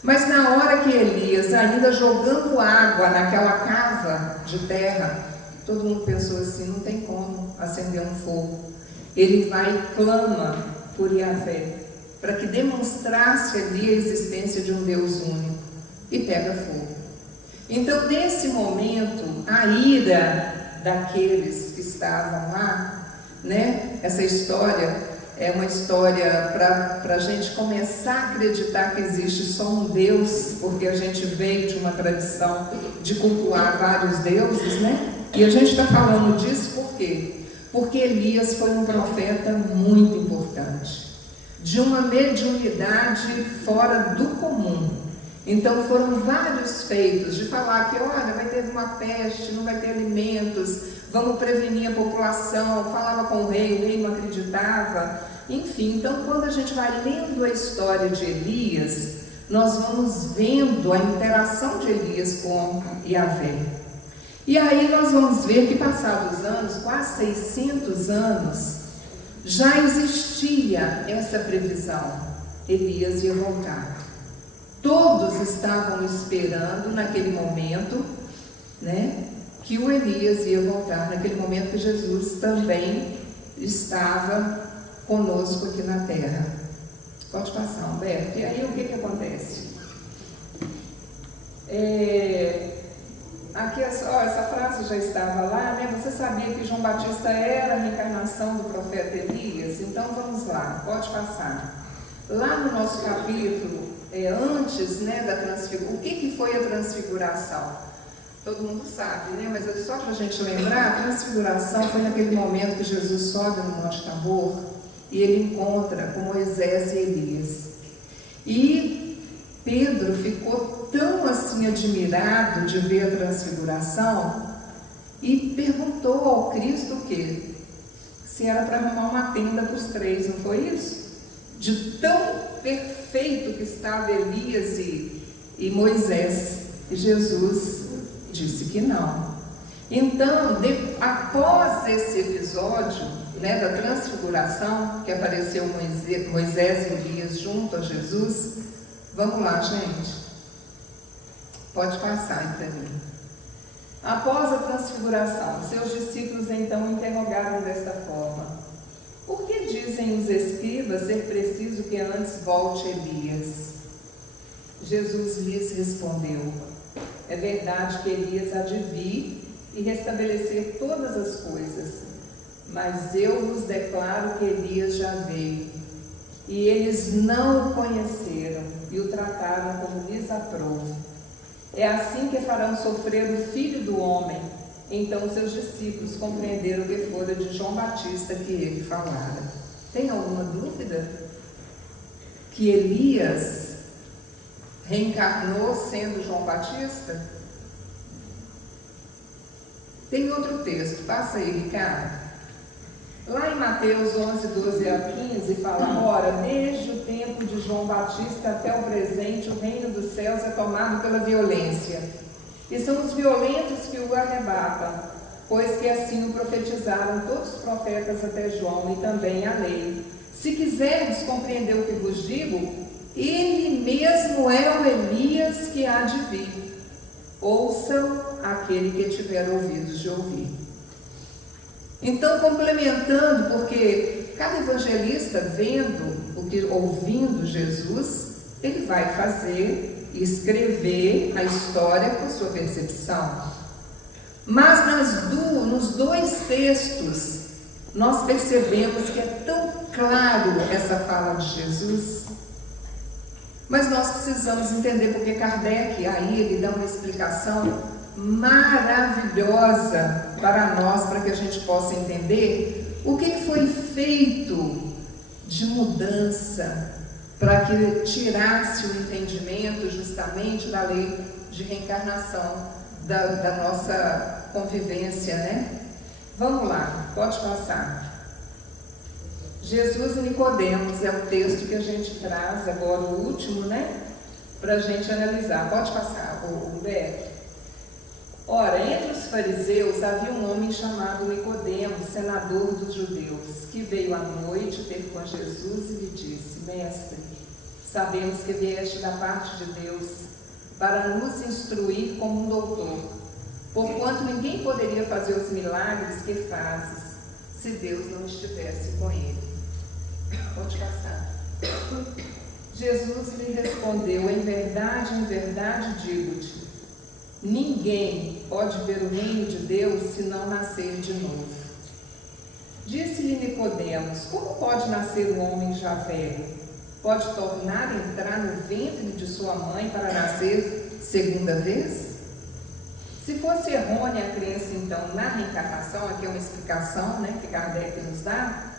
Mas na hora que Elias, ainda jogando água naquela cava de terra, todo mundo pensou assim: não tem como acender um fogo. Ele vai e clama por Yahvé, para que demonstrasse ali a existência de um Deus único, e pega fogo. Então, nesse momento, a ira daqueles que estavam lá, essa história é uma história para a gente começar a acreditar que existe só um Deus, porque a gente veio de uma tradição de cultuar vários deuses, E a gente está falando disso por quê? Porque Elias foi um profeta muito importante, de uma mediunidade fora do comum. Então foram vários feitos de falar que, olha, vai ter uma peste, não vai ter alimentos, vamos prevenir a população, falava com o rei não acreditava, enfim. Então, quando a gente vai lendo a história de Elias, nós vamos vendo a interação de Elias com Yahvé. E aí nós vamos ver que, passados anos, quase 600 anos, já existia essa previsão: Elias ia voltar. Todos estavam esperando naquele momento, que o Elias ia voltar, naquele momento que Jesus também estava conosco aqui na terra. Pode passar, Humberto. E aí o que acontece? Aqui essa frase já estava lá, Você sabia que João Batista era a reencarnação do profeta Elias? Então vamos lá, pode passar. Lá no nosso capítulo, antes da transfiguração, o que foi a transfiguração? Todo mundo sabe, mas só para a gente lembrar, a transfiguração foi naquele momento que Jesus sobe no Monte Tabor e ele encontra com Moisés e Elias. E Pedro ficou tão assim admirado de ver a transfiguração e perguntou ao Cristo o quê? Se era para arrumar uma tenda para os três, não foi isso? De tão perfeito que estava Elias e Moisés. E Jesus disse que não. Então, após esse episódio da transfiguração, que apareceu Moisés e Elias junto a Jesus, vamos lá, gente. Pode passar para mim. Após a transfiguração, seus discípulos então interrogaram desta forma: por que dizem os escribas ser preciso que antes volte Elias? Jesus lhes respondeu: é verdade que Elias há de vir e restabelecer todas as coisas, mas eu vos declaro que Elias já veio, e eles não o conheceram e o trataram como lhes aprouve. É assim que farão sofrer o Filho do Homem. Então seus discípulos compreenderam que fora de João Batista que ele falara. Tem alguma dúvida? Que Elias reencarnou sendo João Batista? Tem outro texto, passa aí, Ricardo. Lá em Mateus 11, 12 a 15, fala: ora, desde o tempo de João Batista até o presente, o reino dos céus é tomado pela violência, e são os violentos que o arrebatam, pois que assim o profetizaram todos os profetas até João e também a lei. Se quiserdes compreender o que vos digo, ele mesmo é o Elias que há de vir. Ouçam aquele que tiver ouvidos de ouvir. Então, complementando, porque cada evangelista ouvindo Jesus, ele vai fazer e escrever a história com sua percepção. Mas nos dois textos, nós percebemos que é tão claro essa fala de Jesus, mas nós precisamos entender, porque Kardec, aí ele dá uma explicação maravilhosa para nós, para que a gente possa entender o que foi feito de mudança para que tirasse o entendimento justamente da lei de reencarnação da nossa convivência, né? Vamos lá, pode passar. Jesus e Nicodemos é o texto que a gente traz agora, o último, né? Para a gente analisar. Pode passar, Humberto. Ora, entre os fariseus havia um homem chamado Nicodemos, senador dos judeus, que veio à noite ter com Jesus e lhe disse: Mestre, sabemos que vieste da parte de Deus para nos instruir como um doutor, porquanto ninguém poderia fazer os milagres que fazes se Deus não estivesse com ele. Pode passar. Jesus lhe respondeu: em verdade, digo-te, ninguém pode ver o reino de Deus se não nascer de novo. Disse-lhe Nicodemos: como pode nascer um homem já velho? Pode tornar a entrar no ventre de sua mãe para nascer segunda vez? Se fosse errônea a crença então na reencarnação, aqui é uma explicação, né, que Kardec nos dá,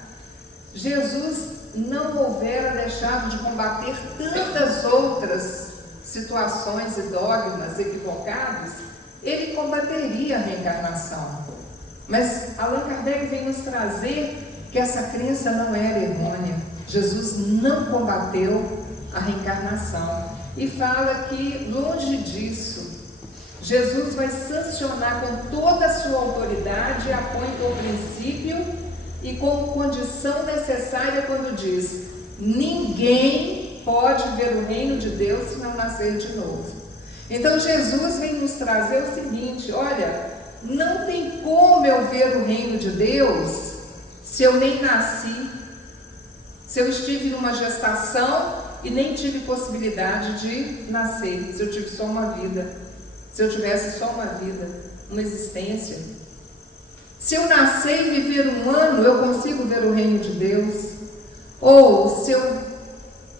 Jesus não houvera deixado de combater tantas outras situações e dogmas equivocados, ele combateria a reencarnação. Mas Allan Kardec vem nos trazer que essa crença não era errônea. Jesus não combateu a reencarnação e fala que, longe disso, Jesus vai sancionar com toda a sua autoridade, a põe como princípio e como condição necessária quando diz: ninguém pode ver o reino de Deus se não nascer de novo. Então Jesus vem nos trazer o seguinte: olha, não tem como eu ver o reino de Deus se eu nem nasci, se eu estive numa gestação e nem tive possibilidade de nascer, se eu tive só uma vida, se eu tivesse só uma vida, uma existência. Se eu nascer e viver um ano, eu consigo ver o reino de Deus? Ou se eu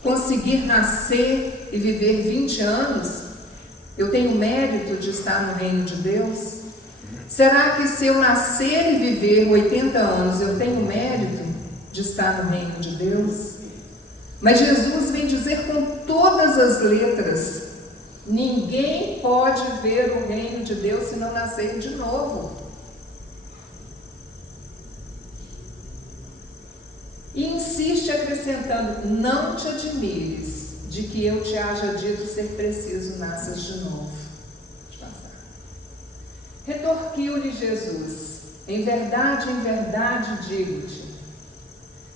conseguir nascer e viver 20 anos, eu tenho mérito de estar no reino de Deus? Será que se eu nascer e viver 80 anos, eu tenho mérito de estar no reino de Deus? Mas Jesus vem dizer com todas as letras: ninguém pode ver o reino de Deus se não nascer de novo. E insiste acrescentando: não te admires de que eu te haja dito ser preciso nasças de novo. Deixa eu passar. Retorquiu-lhe Jesus: em verdade, digo-te,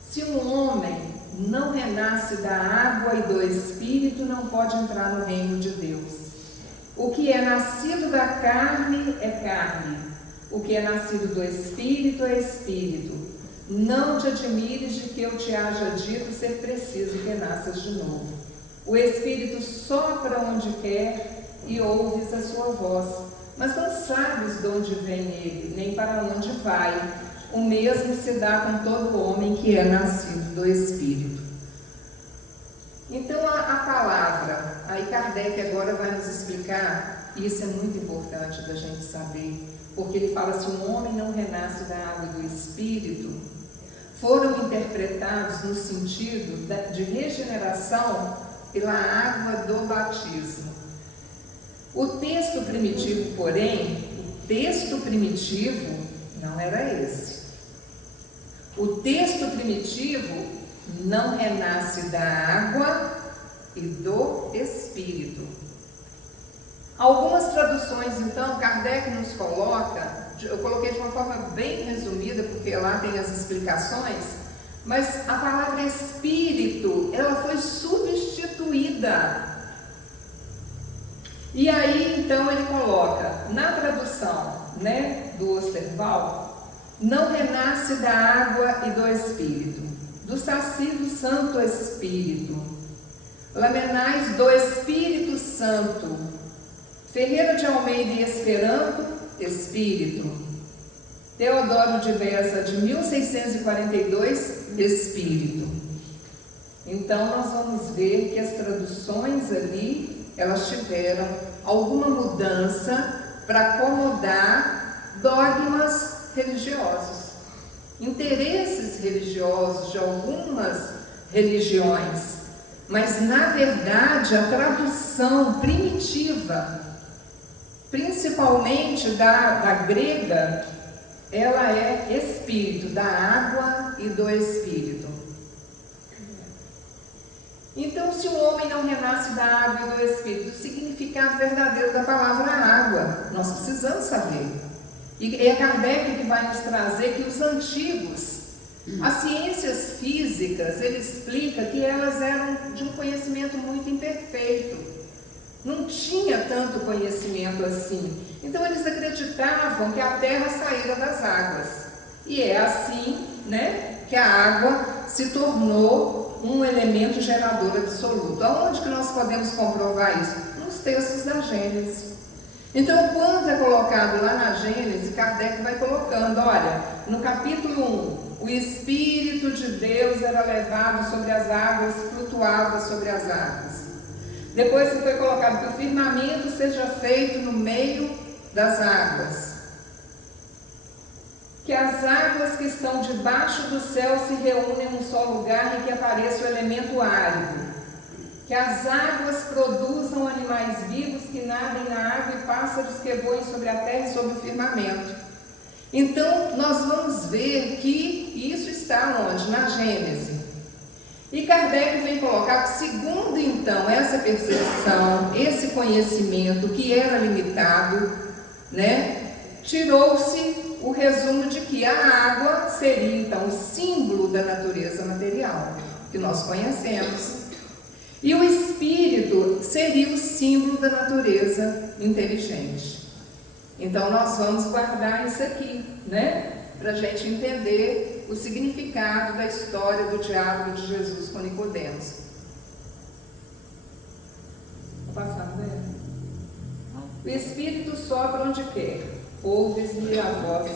se um homem não renasce da água e do Espírito, não pode entrar no reino de Deus. O que é nascido da carne é carne, o que é nascido do Espírito é Espírito. Não te admires de que eu te haja dito ser preciso que nasças de novo. O Espírito sopra onde quer e ouves a sua voz, mas não sabes de onde vem ele, nem para onde vai. O mesmo se dá com todo homem que é nascido do Espírito. Então a palavra, aí Kardec agora vai nos explicar, e isso é muito importante da gente saber, porque ele fala: se um homem não renasce da água e do Espírito, foram interpretados no sentido de regeneração pela água do batismo. O texto primitivo, porém, o texto primitivo não era esse. O texto primitivo não renasce da água e do Espírito. Algumas traduções, então, Kardec nos coloca, eu coloquei de uma forma bem resumida, porque lá tem as explicações, mas a palavra Espírito, ela foi substituída. E aí, então, ele coloca, na tradução, do Osterwald, não renasce da água e do Espírito, do Saci do Santo Espírito, Lamenais do Espírito Santo, Ferreira de Almeida e Esperanto, Espírito, Teodoro de Beza, de 1642, Espírito. Então, nós vamos ver que as traduções ali, elas tiveram alguma mudança para acomodar dogmas religiosos, interesses religiosos de algumas religiões, mas na verdade a tradução primitiva, principalmente da grega, ela é espírito, da água e do espírito. Então, se o homem não renasce da água e do Espírito, o significado verdadeiro da palavra água, nós precisamos saber. E é Kardec que vai nos trazer que os antigos, as ciências físicas, ele explica que elas eram de um conhecimento muito imperfeito. Não tinha tanto conhecimento assim. Então, eles acreditavam que a terra saíra das águas. E é assim, que a água se tornou um elemento gerador absoluto. Aonde que nós podemos comprovar isso? Nos textos da Gênesis. Então, quando é colocado lá na Gênesis, Kardec vai colocando, olha, no capítulo 1, o Espírito de Deus era levado sobre as águas, flutuava sobre as águas. Depois foi colocado que o firmamento seja feito no meio das águas. Que as águas que estão debaixo do céu se reúnem em um só lugar e que apareça o elemento árido. Que as águas produzam animais vivos que nadem na água e pássaros que voem sobre a terra e sobre o firmamento. Então, nós vamos ver que isso está onde? Na Gênese. E Kardec vem colocar que, segundo então essa percepção, esse conhecimento que era limitado, tirou-se o resumo de que a água seria então o símbolo da natureza material, que nós conhecemos, e o espírito seria o símbolo da natureza inteligente. Então nós vamos guardar isso aqui, para a gente entender o significado da história do diálogo de Jesus com Nicodemos. Vou passar, O espírito sopra onde quer, ouves-lhe a voz,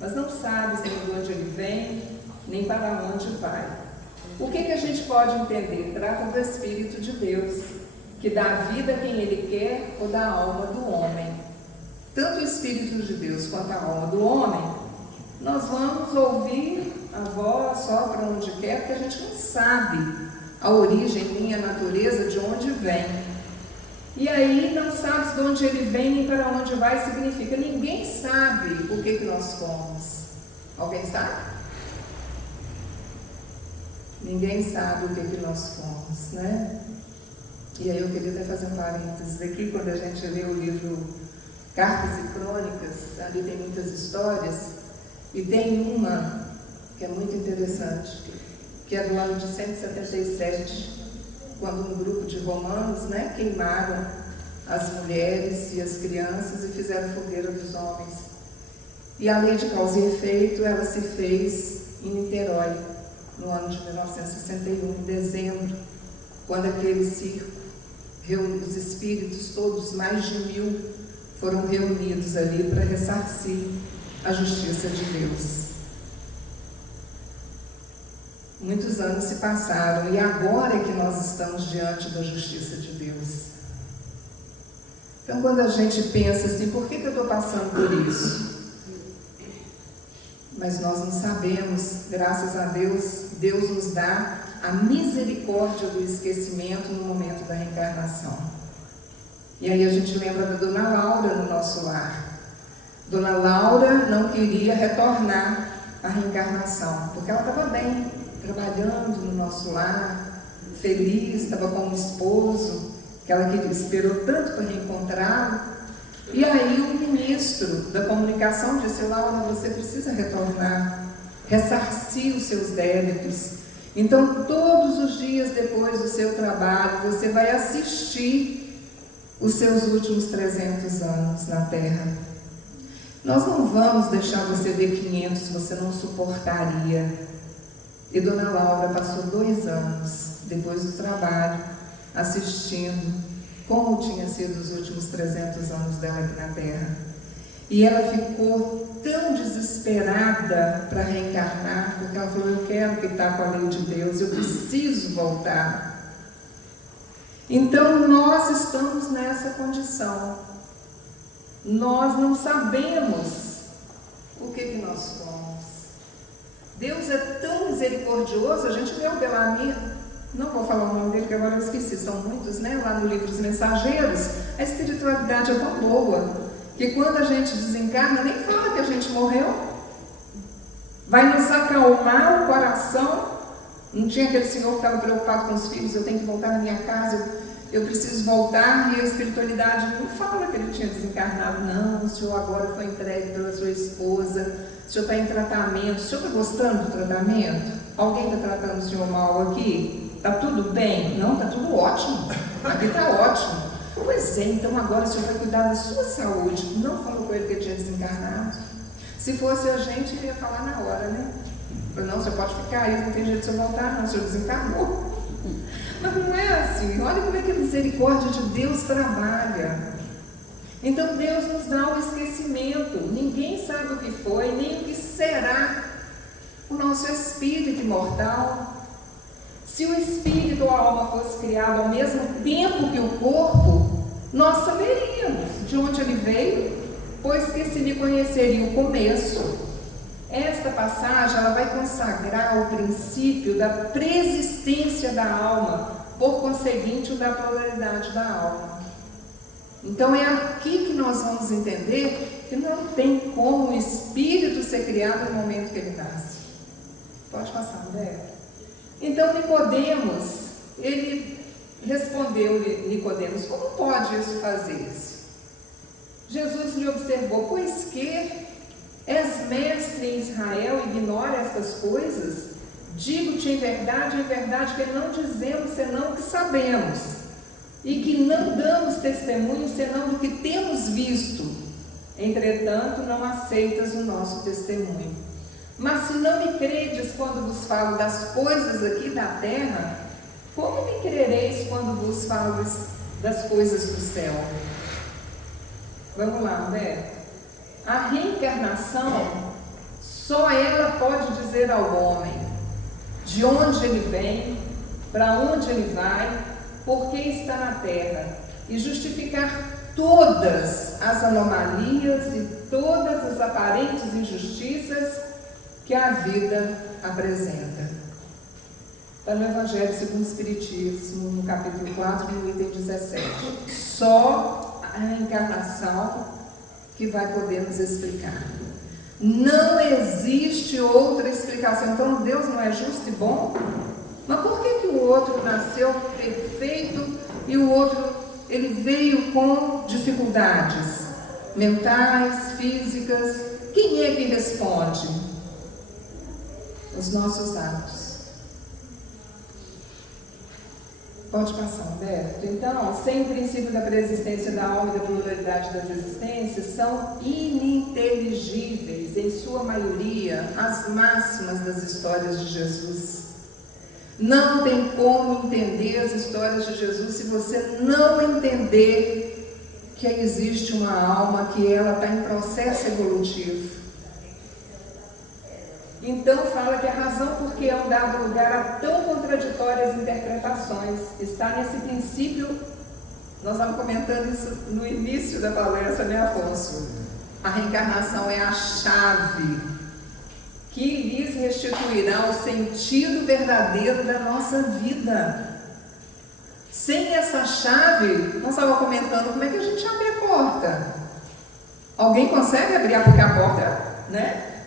mas não sabes nem de onde ele vem, nem para onde vai. O que a gente pode entender? Trata do Espírito de Deus, que dá vida a quem ele quer ou da alma do homem. Tanto o Espírito de Deus quanto a alma do homem, nós vamos ouvir a voz só para onde quer, porque a gente não sabe a origem, nem a natureza, de onde vem. E aí, não sabes de onde ele vem nem para onde vai, significa ninguém sabe o que nós fomos. Alguém sabe? Ninguém sabe o que nós fomos, E aí eu queria até fazer um parênteses aqui, quando a gente lê o livro Cartas e Crônicas, ali tem muitas histórias, e tem uma que é muito interessante, que é do ano de 177, quando um grupo de romanos, queimaram as mulheres e as crianças e fizeram fogueira dos homens. E a lei de causa e efeito, ela se fez em Niterói, no ano de 1961, em dezembro, quando aquele circo, os espíritos todos, mais de 1000, foram reunidos ali para ressarcir a justiça de Deus. Muitos anos se passaram e agora é que nós estamos diante da justiça de Deus. Então, quando a gente pensa assim, por que eu estou passando por isso? Mas nós não sabemos, graças a Deus, Deus nos dá a misericórdia do esquecimento no momento da reencarnação. E aí a gente lembra da Dona Laura no nosso lar. Dona Laura não queria retornar à reencarnação, porque ela estava bem, trabalhando no nosso lar, feliz, estava com um esposo, que ela esperou tanto para reencontrá-lo. E aí o ministro da comunicação disse: Laura, você precisa retornar, ressarcir os seus débitos. Então, todos os dias depois do seu trabalho, você vai assistir os seus últimos 300 anos na Terra. Nós não vamos deixar você ver 500, você não suportaria. E Dona Laura passou 2 anos depois do trabalho assistindo como tinha sido os últimos 300 anos dela aqui na Terra. E ela ficou tão desesperada para reencarnar, porque ela falou: eu quero quitar com a lei de Deus, eu preciso voltar. Então nós estamos nessa condição. Nós não sabemos o que nós somos. Deus é tão misericordioso. A gente leu o Belami, não vou falar o nome dele que agora eu esqueci, são muitos, né? Lá no livro dos Mensageiros. A espiritualidade é tão boa que quando a gente desencarna, nem fala que a gente morreu. Vai nos acalmar o coração. Não tinha aquele senhor que estava preocupado com os filhos: eu tenho que voltar na minha casa, eu preciso voltar. E a espiritualidade não fala que ele tinha desencarnado. Não, o senhor agora foi entregue pela sua esposa, o senhor está em tratamento. O senhor está gostando do tratamento? Alguém está tratando o senhor mal aqui? Está tudo bem? Não, está tudo ótimo. Aqui está ótimo. Pois é, então agora o senhor vai cuidar da sua saúde. Não falou com ele que ele tinha desencarnado. Se fosse a gente, ele ia falar na hora, né? Não, o senhor pode ficar aí, não tem jeito de o senhor voltar, não, o senhor desencarnou. Mas não é assim. Olha como é que a misericórdia de Deus trabalha. Então Deus nos dá o esquecimento. Ninguém sabe o que foi, nem o que será o nosso espírito imortal. Se o espírito ou a alma fosse criado ao mesmo tempo que o corpo, nós saberíamos de onde ele veio, pois que se lhe conheceria o começo. Esta passagem ela vai consagrar o princípio da preexistência da alma, por conseguinte o da pluralidade da alma. Então é aqui que nós vamos entender que não tem como o espírito ser criado no momento que ele nasce. Pode passar, André? Então Nicodemos, ele respondeu, Nicodemos: como pode isso fazer-se? Jesus lhe observou: pois que és mestre em Israel e ignora estas coisas? Digo-te em verdade, que não dizemos senão o que sabemos, e que não damos testemunho senão do que temos visto. Entretanto, não aceitas o nosso testemunho. Mas se não me credes quando vos falo das coisas aqui da terra, como me crereis quando vos falo das coisas do céu? Vamos lá, André. A reencarnação, só ela pode dizer ao homem de onde ele vem, para onde ele vai, por que está na terra, e justificar todas as anomalias e todas as aparentes injustiças que a vida apresenta. Está no Evangelho segundo o Espiritismo, no capítulo 4, no item 17. Só a reencarnação que vai poder nos explicar. Não existe outra explicação. Então Deus não é justo e bom? Mas por que o outro nasceu perfeito e o outro ele veio com dificuldades mentais, físicas? Quem é que responde? Os nossos atos. Pode passar, Humberto. Então, sem o princípio da preexistência da alma e da pluralidade das existências, são ininteligíveis, em sua maioria, as máximas das histórias de Jesus. Não tem como entender as histórias de Jesus se você não entender que existe uma alma, que ela está em processo evolutivo. Então fala que a razão por que é dado lugar a tão contraditórias interpretações está nesse princípio. Nós estávamos comentando isso no início da palestra, né, Afonso? A reencarnação é a chave que lhes restituirá o sentido verdadeiro da nossa vida. Sem essa chave, nós estávamos comentando como é que a gente abre a porta. Alguém consegue abrir porque a porta, né?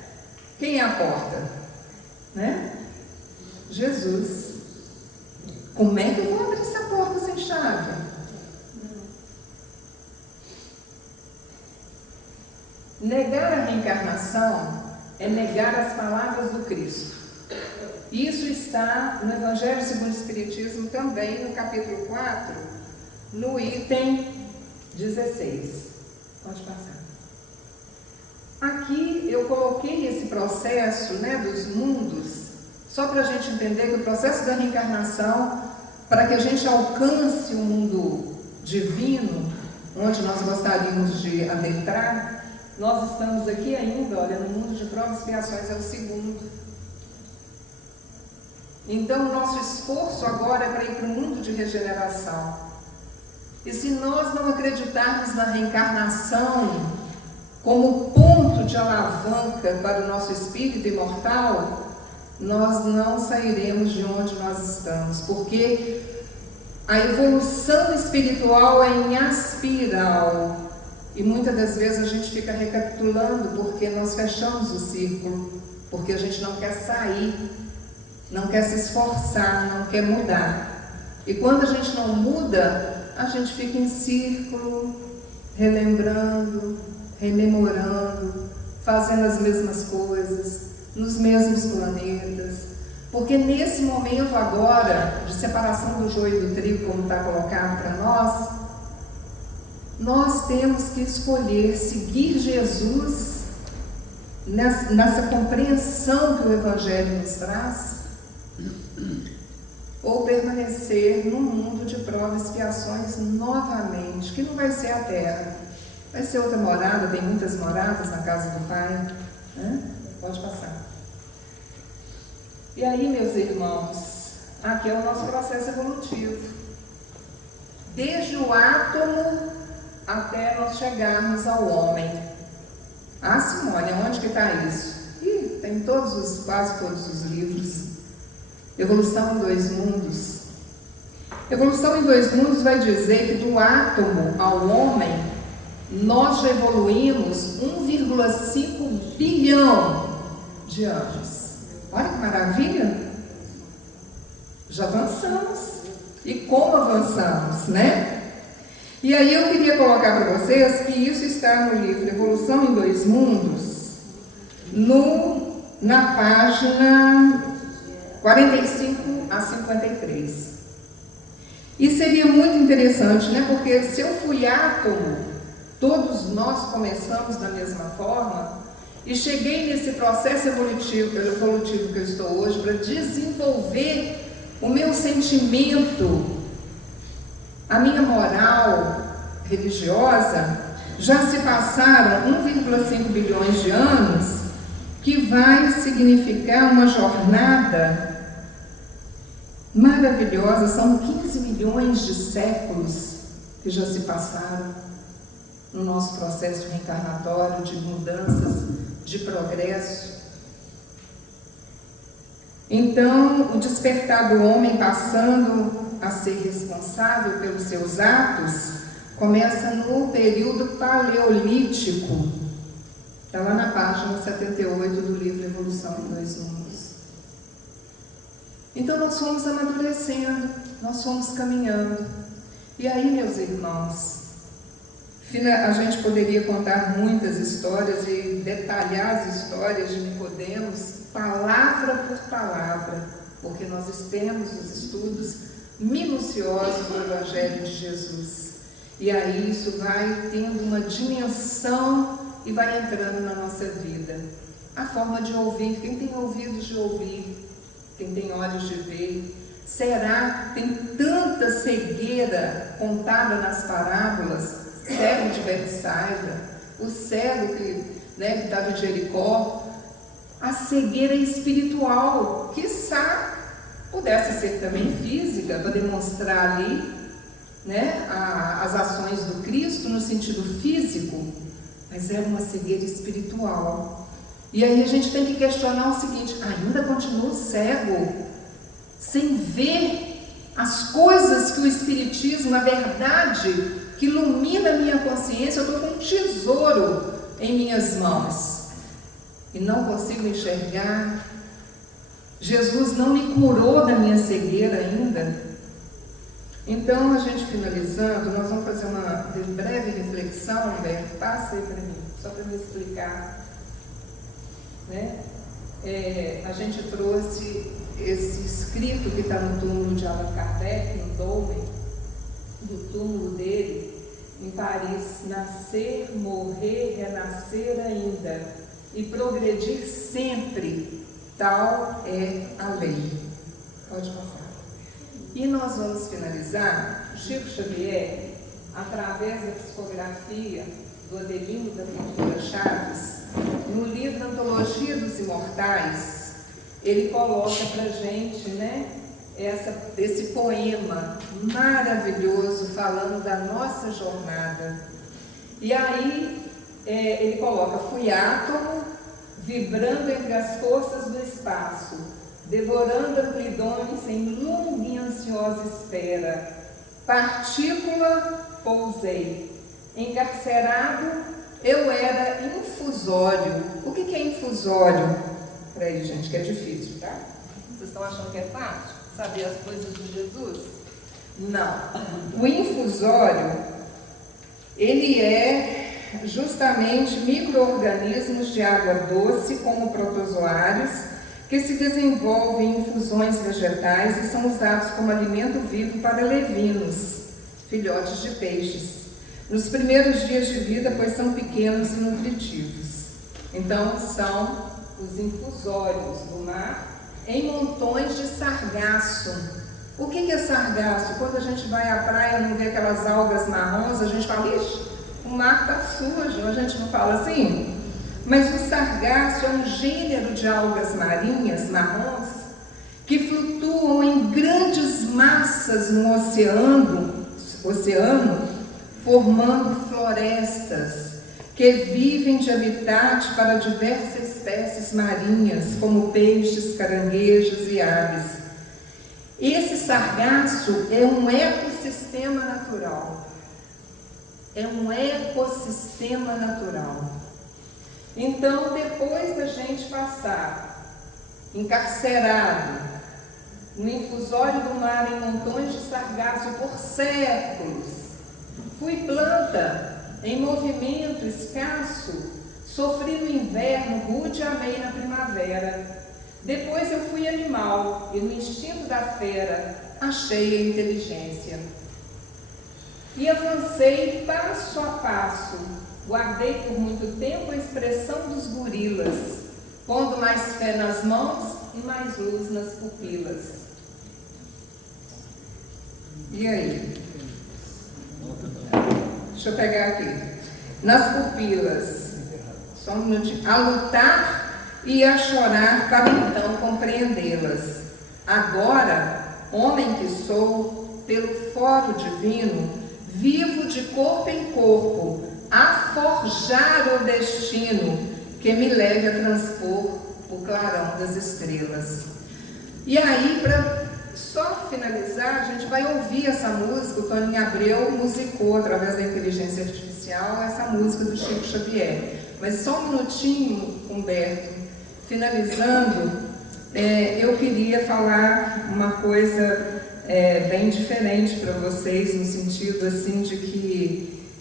Quem é a porta? Né? Jesus. Como é que eu vou abrir essa porta sem chave? Negar a reencarnação é negar as palavras do Cristo. Isso está no Evangelho segundo o Espiritismo também, no capítulo 4, no item 16. Pode passar. Aqui eu coloquei esse processo, né, dos mundos, só para a gente entender que o processo da reencarnação, para que a gente alcance o mundo divino, onde nós gostaríamos de adentrar, nós estamos aqui ainda, olha, no mundo de provas e expiações, é o segundo. Então, o nosso esforço agora é para ir para o mundo de regeneração. E se nós não acreditarmos na reencarnação como ponto de alavanca para o nosso espírito imortal, nós não sairemos de onde nós estamos, porque a evolução espiritual é em espiral. E muitas das vezes a gente fica recapitulando porque nós fechamos o círculo, porque a gente não quer sair, não quer se esforçar, não quer mudar. E quando a gente não muda, a gente fica em círculo, relembrando, rememorando, fazendo as mesmas coisas, nos mesmos planetas. Porque nesse momento agora, de separação do joio e do trigo, como está colocado para nós temos que escolher seguir Jesus nessa compreensão que o Evangelho nos traz, ou permanecer no mundo de provas e expiações novamente, que não vai ser a terra, vai ser outra morada, tem muitas moradas na casa do Pai, né? Pode passar. E aí, meus irmãos, aqui é o nosso processo evolutivo, desde o átomo até nós chegarmos ao homem. Ah, Simone, onde que está isso? Ih, tem quase todos os livros. Evolução em Dois Mundos. Evolução em Dois Mundos vai dizer que do átomo ao homem, nós já evoluímos 1,5 bilhão de anos. Olha que maravilha! Já avançamos. E como avançamos, né? E aí eu queria colocar para vocês que isso está no livro Evolução em Dois Mundos, na página 45 a 53. E seria muito interessante, né? Porque se eu fui átomo, todos nós começamos da mesma forma, e cheguei nesse processo evolutivo que eu estou hoje para desenvolver o meu sentimento, a minha moral religiosa, já se passaram 1,5 bilhões de anos, que vai significar uma jornada maravilhosa. São 15 milhões de séculos que já se passaram no nosso processo reencarnatório de mudanças, de progresso. Então, o despertar do homem passando a ser responsável pelos seus atos começa no período paleolítico. Está lá na página 78 do livro Evolução em Dois Mundos. Então nós fomos amadurecendo, nós fomos caminhando. E aí, meus irmãos, a gente poderia contar muitas histórias e detalhar as histórias de Nicodemos, palavra por palavra, porque nós temos os estudos minuciosos do Evangelho de Jesus. E aí isso vai tendo uma dimensão e vai entrando na nossa vida. A forma de ouvir, quem tem ouvidos de ouvir, quem tem olhos de ver, será que tem tanta cegueira contada nas parábolas, cego de Betsaida, o cego que estava em Jericó, a cegueira espiritual, quiçá pudesse ser também física, para demonstrar ali, né, as ações do Cristo no sentido físico, mas era uma cegueira espiritual. E aí a gente tem que questionar o seguinte: ainda continuo cego, sem ver as coisas que o Espiritismo, a verdade que ilumina a minha consciência. Eu estou com um tesouro em minhas mãos e não consigo enxergar. Jesus não me curou da minha cegueira ainda. Então, a gente finalizando, nós vamos fazer uma breve reflexão. Humberto, passa aí para mim, só para me explicar. Né? A gente trouxe esse escrito que está no túmulo de Allan Kardec, no Dolmen, do túmulo dele, em Paris: nascer, morrer, renascer ainda e progredir sempre, tal é a lei. Pode passar. E nós vamos finalizar. Chico Xavier, através da psicografia do Adelino da Pintura Chaves, no livro Antologia dos Imortais, ele coloca para a gente, né, esse poema maravilhoso falando da nossa jornada. E aí ele coloca: fui átomo vibrando entre as forças do espaço, devorando amplidões em longa e ansiosa espera. Partícula, pousei. Encarcerado, eu era infusório. O que é infusório? Peraí, gente, que é difícil, tá? Vocês estão achando que é fácil saber as coisas de Jesus? Não. O infusório, ele é justamente micro-organismos de água doce, como protozoários, que se desenvolvem em infusões vegetais e são usados como alimento vivo para levinos, filhotes de peixes, nos primeiros dias de vida, pois são pequenos e nutritivos. Então, são os infusórios do mar em montões de sargaço. O que é sargaço? Quando a gente vai à praia e não vê aquelas algas marrons, a gente fala: ixi, o mar está sujo, a gente não fala assim? Mas o sargaço é um gênero de algas marinhas marrons que flutuam em grandes massas no oceano, formando florestas que vivem de habitat para diversas espécies marinhas, como peixes, caranguejos e aves. Esse sargaço é um ecossistema natural. É um ecossistema natural. Então, depois da gente passar encarcerado no infusório do mar em montões de sargaço por séculos, fui planta em movimento escasso, sofri no inverno rude e amei na primavera. Depois eu fui animal e no instinto da fera achei a inteligência. E avancei passo a passo, guardei por muito tempo a expressão dos gorilas, pondo mais fé nas mãos e mais luz nas pupilas. E aí? Deixa eu pegar aqui. Nas pupilas, só um minutinho. A lutar e a chorar para então compreendê-las. Agora, homem que sou, pelo foro divino, vivo de corpo em corpo, a forjar o destino que me leve a transpor o clarão das estrelas. E aí, para só finalizar, a gente vai ouvir essa música. O Toninho Abreu musicou, através da inteligência artificial, essa música do Chico Xavier. Mas só um minutinho, Humberto, finalizando, eu queria falar uma coisa bem diferente para vocês, no sentido assim de que,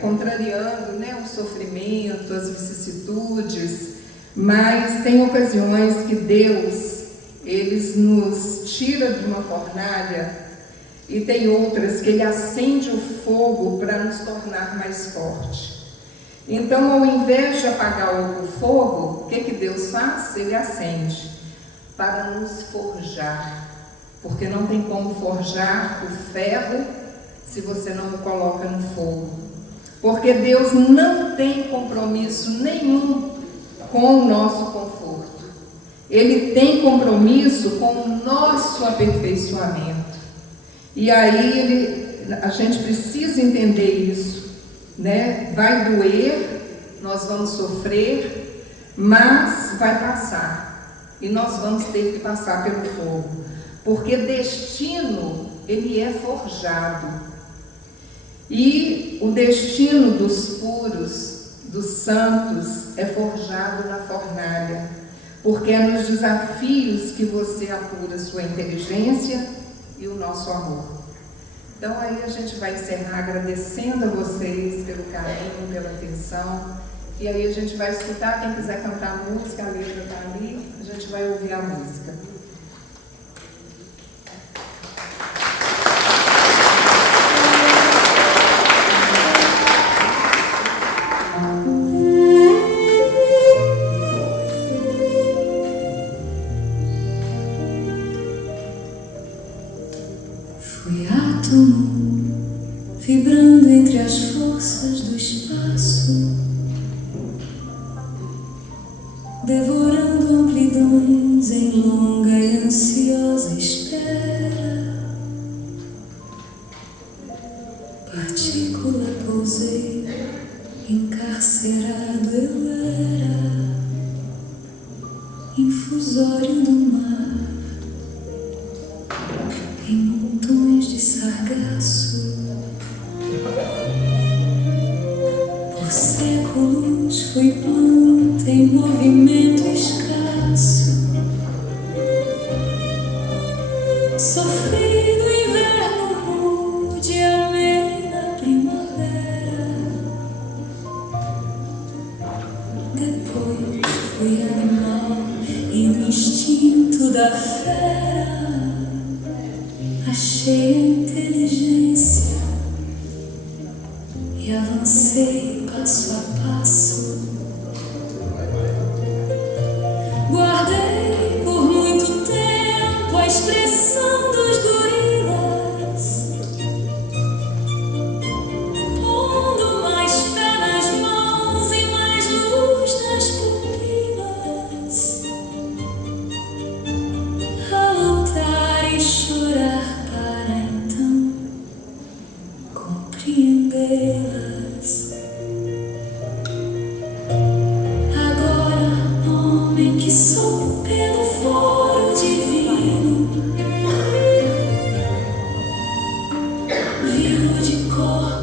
contrariando, né, o sofrimento, as vicissitudes, mas tem ocasiões que Deus, Ele nos tira de uma fornalha, e tem outras que Ele acende o fogo para nos tornar mais forte. Então, ao invés de apagar o fogo, o que Deus faz? Ele acende para nos forjar, porque não tem como forjar o ferro se você não o coloca no fogo. Porque Deus não tem compromisso nenhum com o nosso conforto. Ele tem compromisso com o nosso aperfeiçoamento. E aí a gente precisa entender isso, né? Vai doer, nós vamos sofrer, mas vai passar, e nós vamos ter que passar pelo fogo, porque destino, ele é forjado, e o destino dos puros, dos santos, é forjado na fornalha, porque é nos desafios que você apura sua inteligência e o nosso amor. Então aí a gente vai encerrar agradecendo a vocês pelo carinho, pela atenção, e aí a gente vai escutar, quem quiser cantar música, a letra está ali, a gente vai ouvir a música. Fui átomo, vibrando entre as forças do espaço, devorando amplidões em longa e ansiosa espera. Partícula pousei, encarcerado eu era, infusório do mar, em montões de sargaço. Por séculos fui planta em movimento escasso. Sofri no inverno rude, amei na primavera. Depois fui animal e no instinto da fera achei a inteligência e avancei passo a passo. Guardei por muito tempo a expressão dos gorilas, pondo mais fé nas mãos e mais luz nas pupilas, a lutar e chorar para então compreendê-las. Agora, homem que sou pelo foro divino, vivo de corpo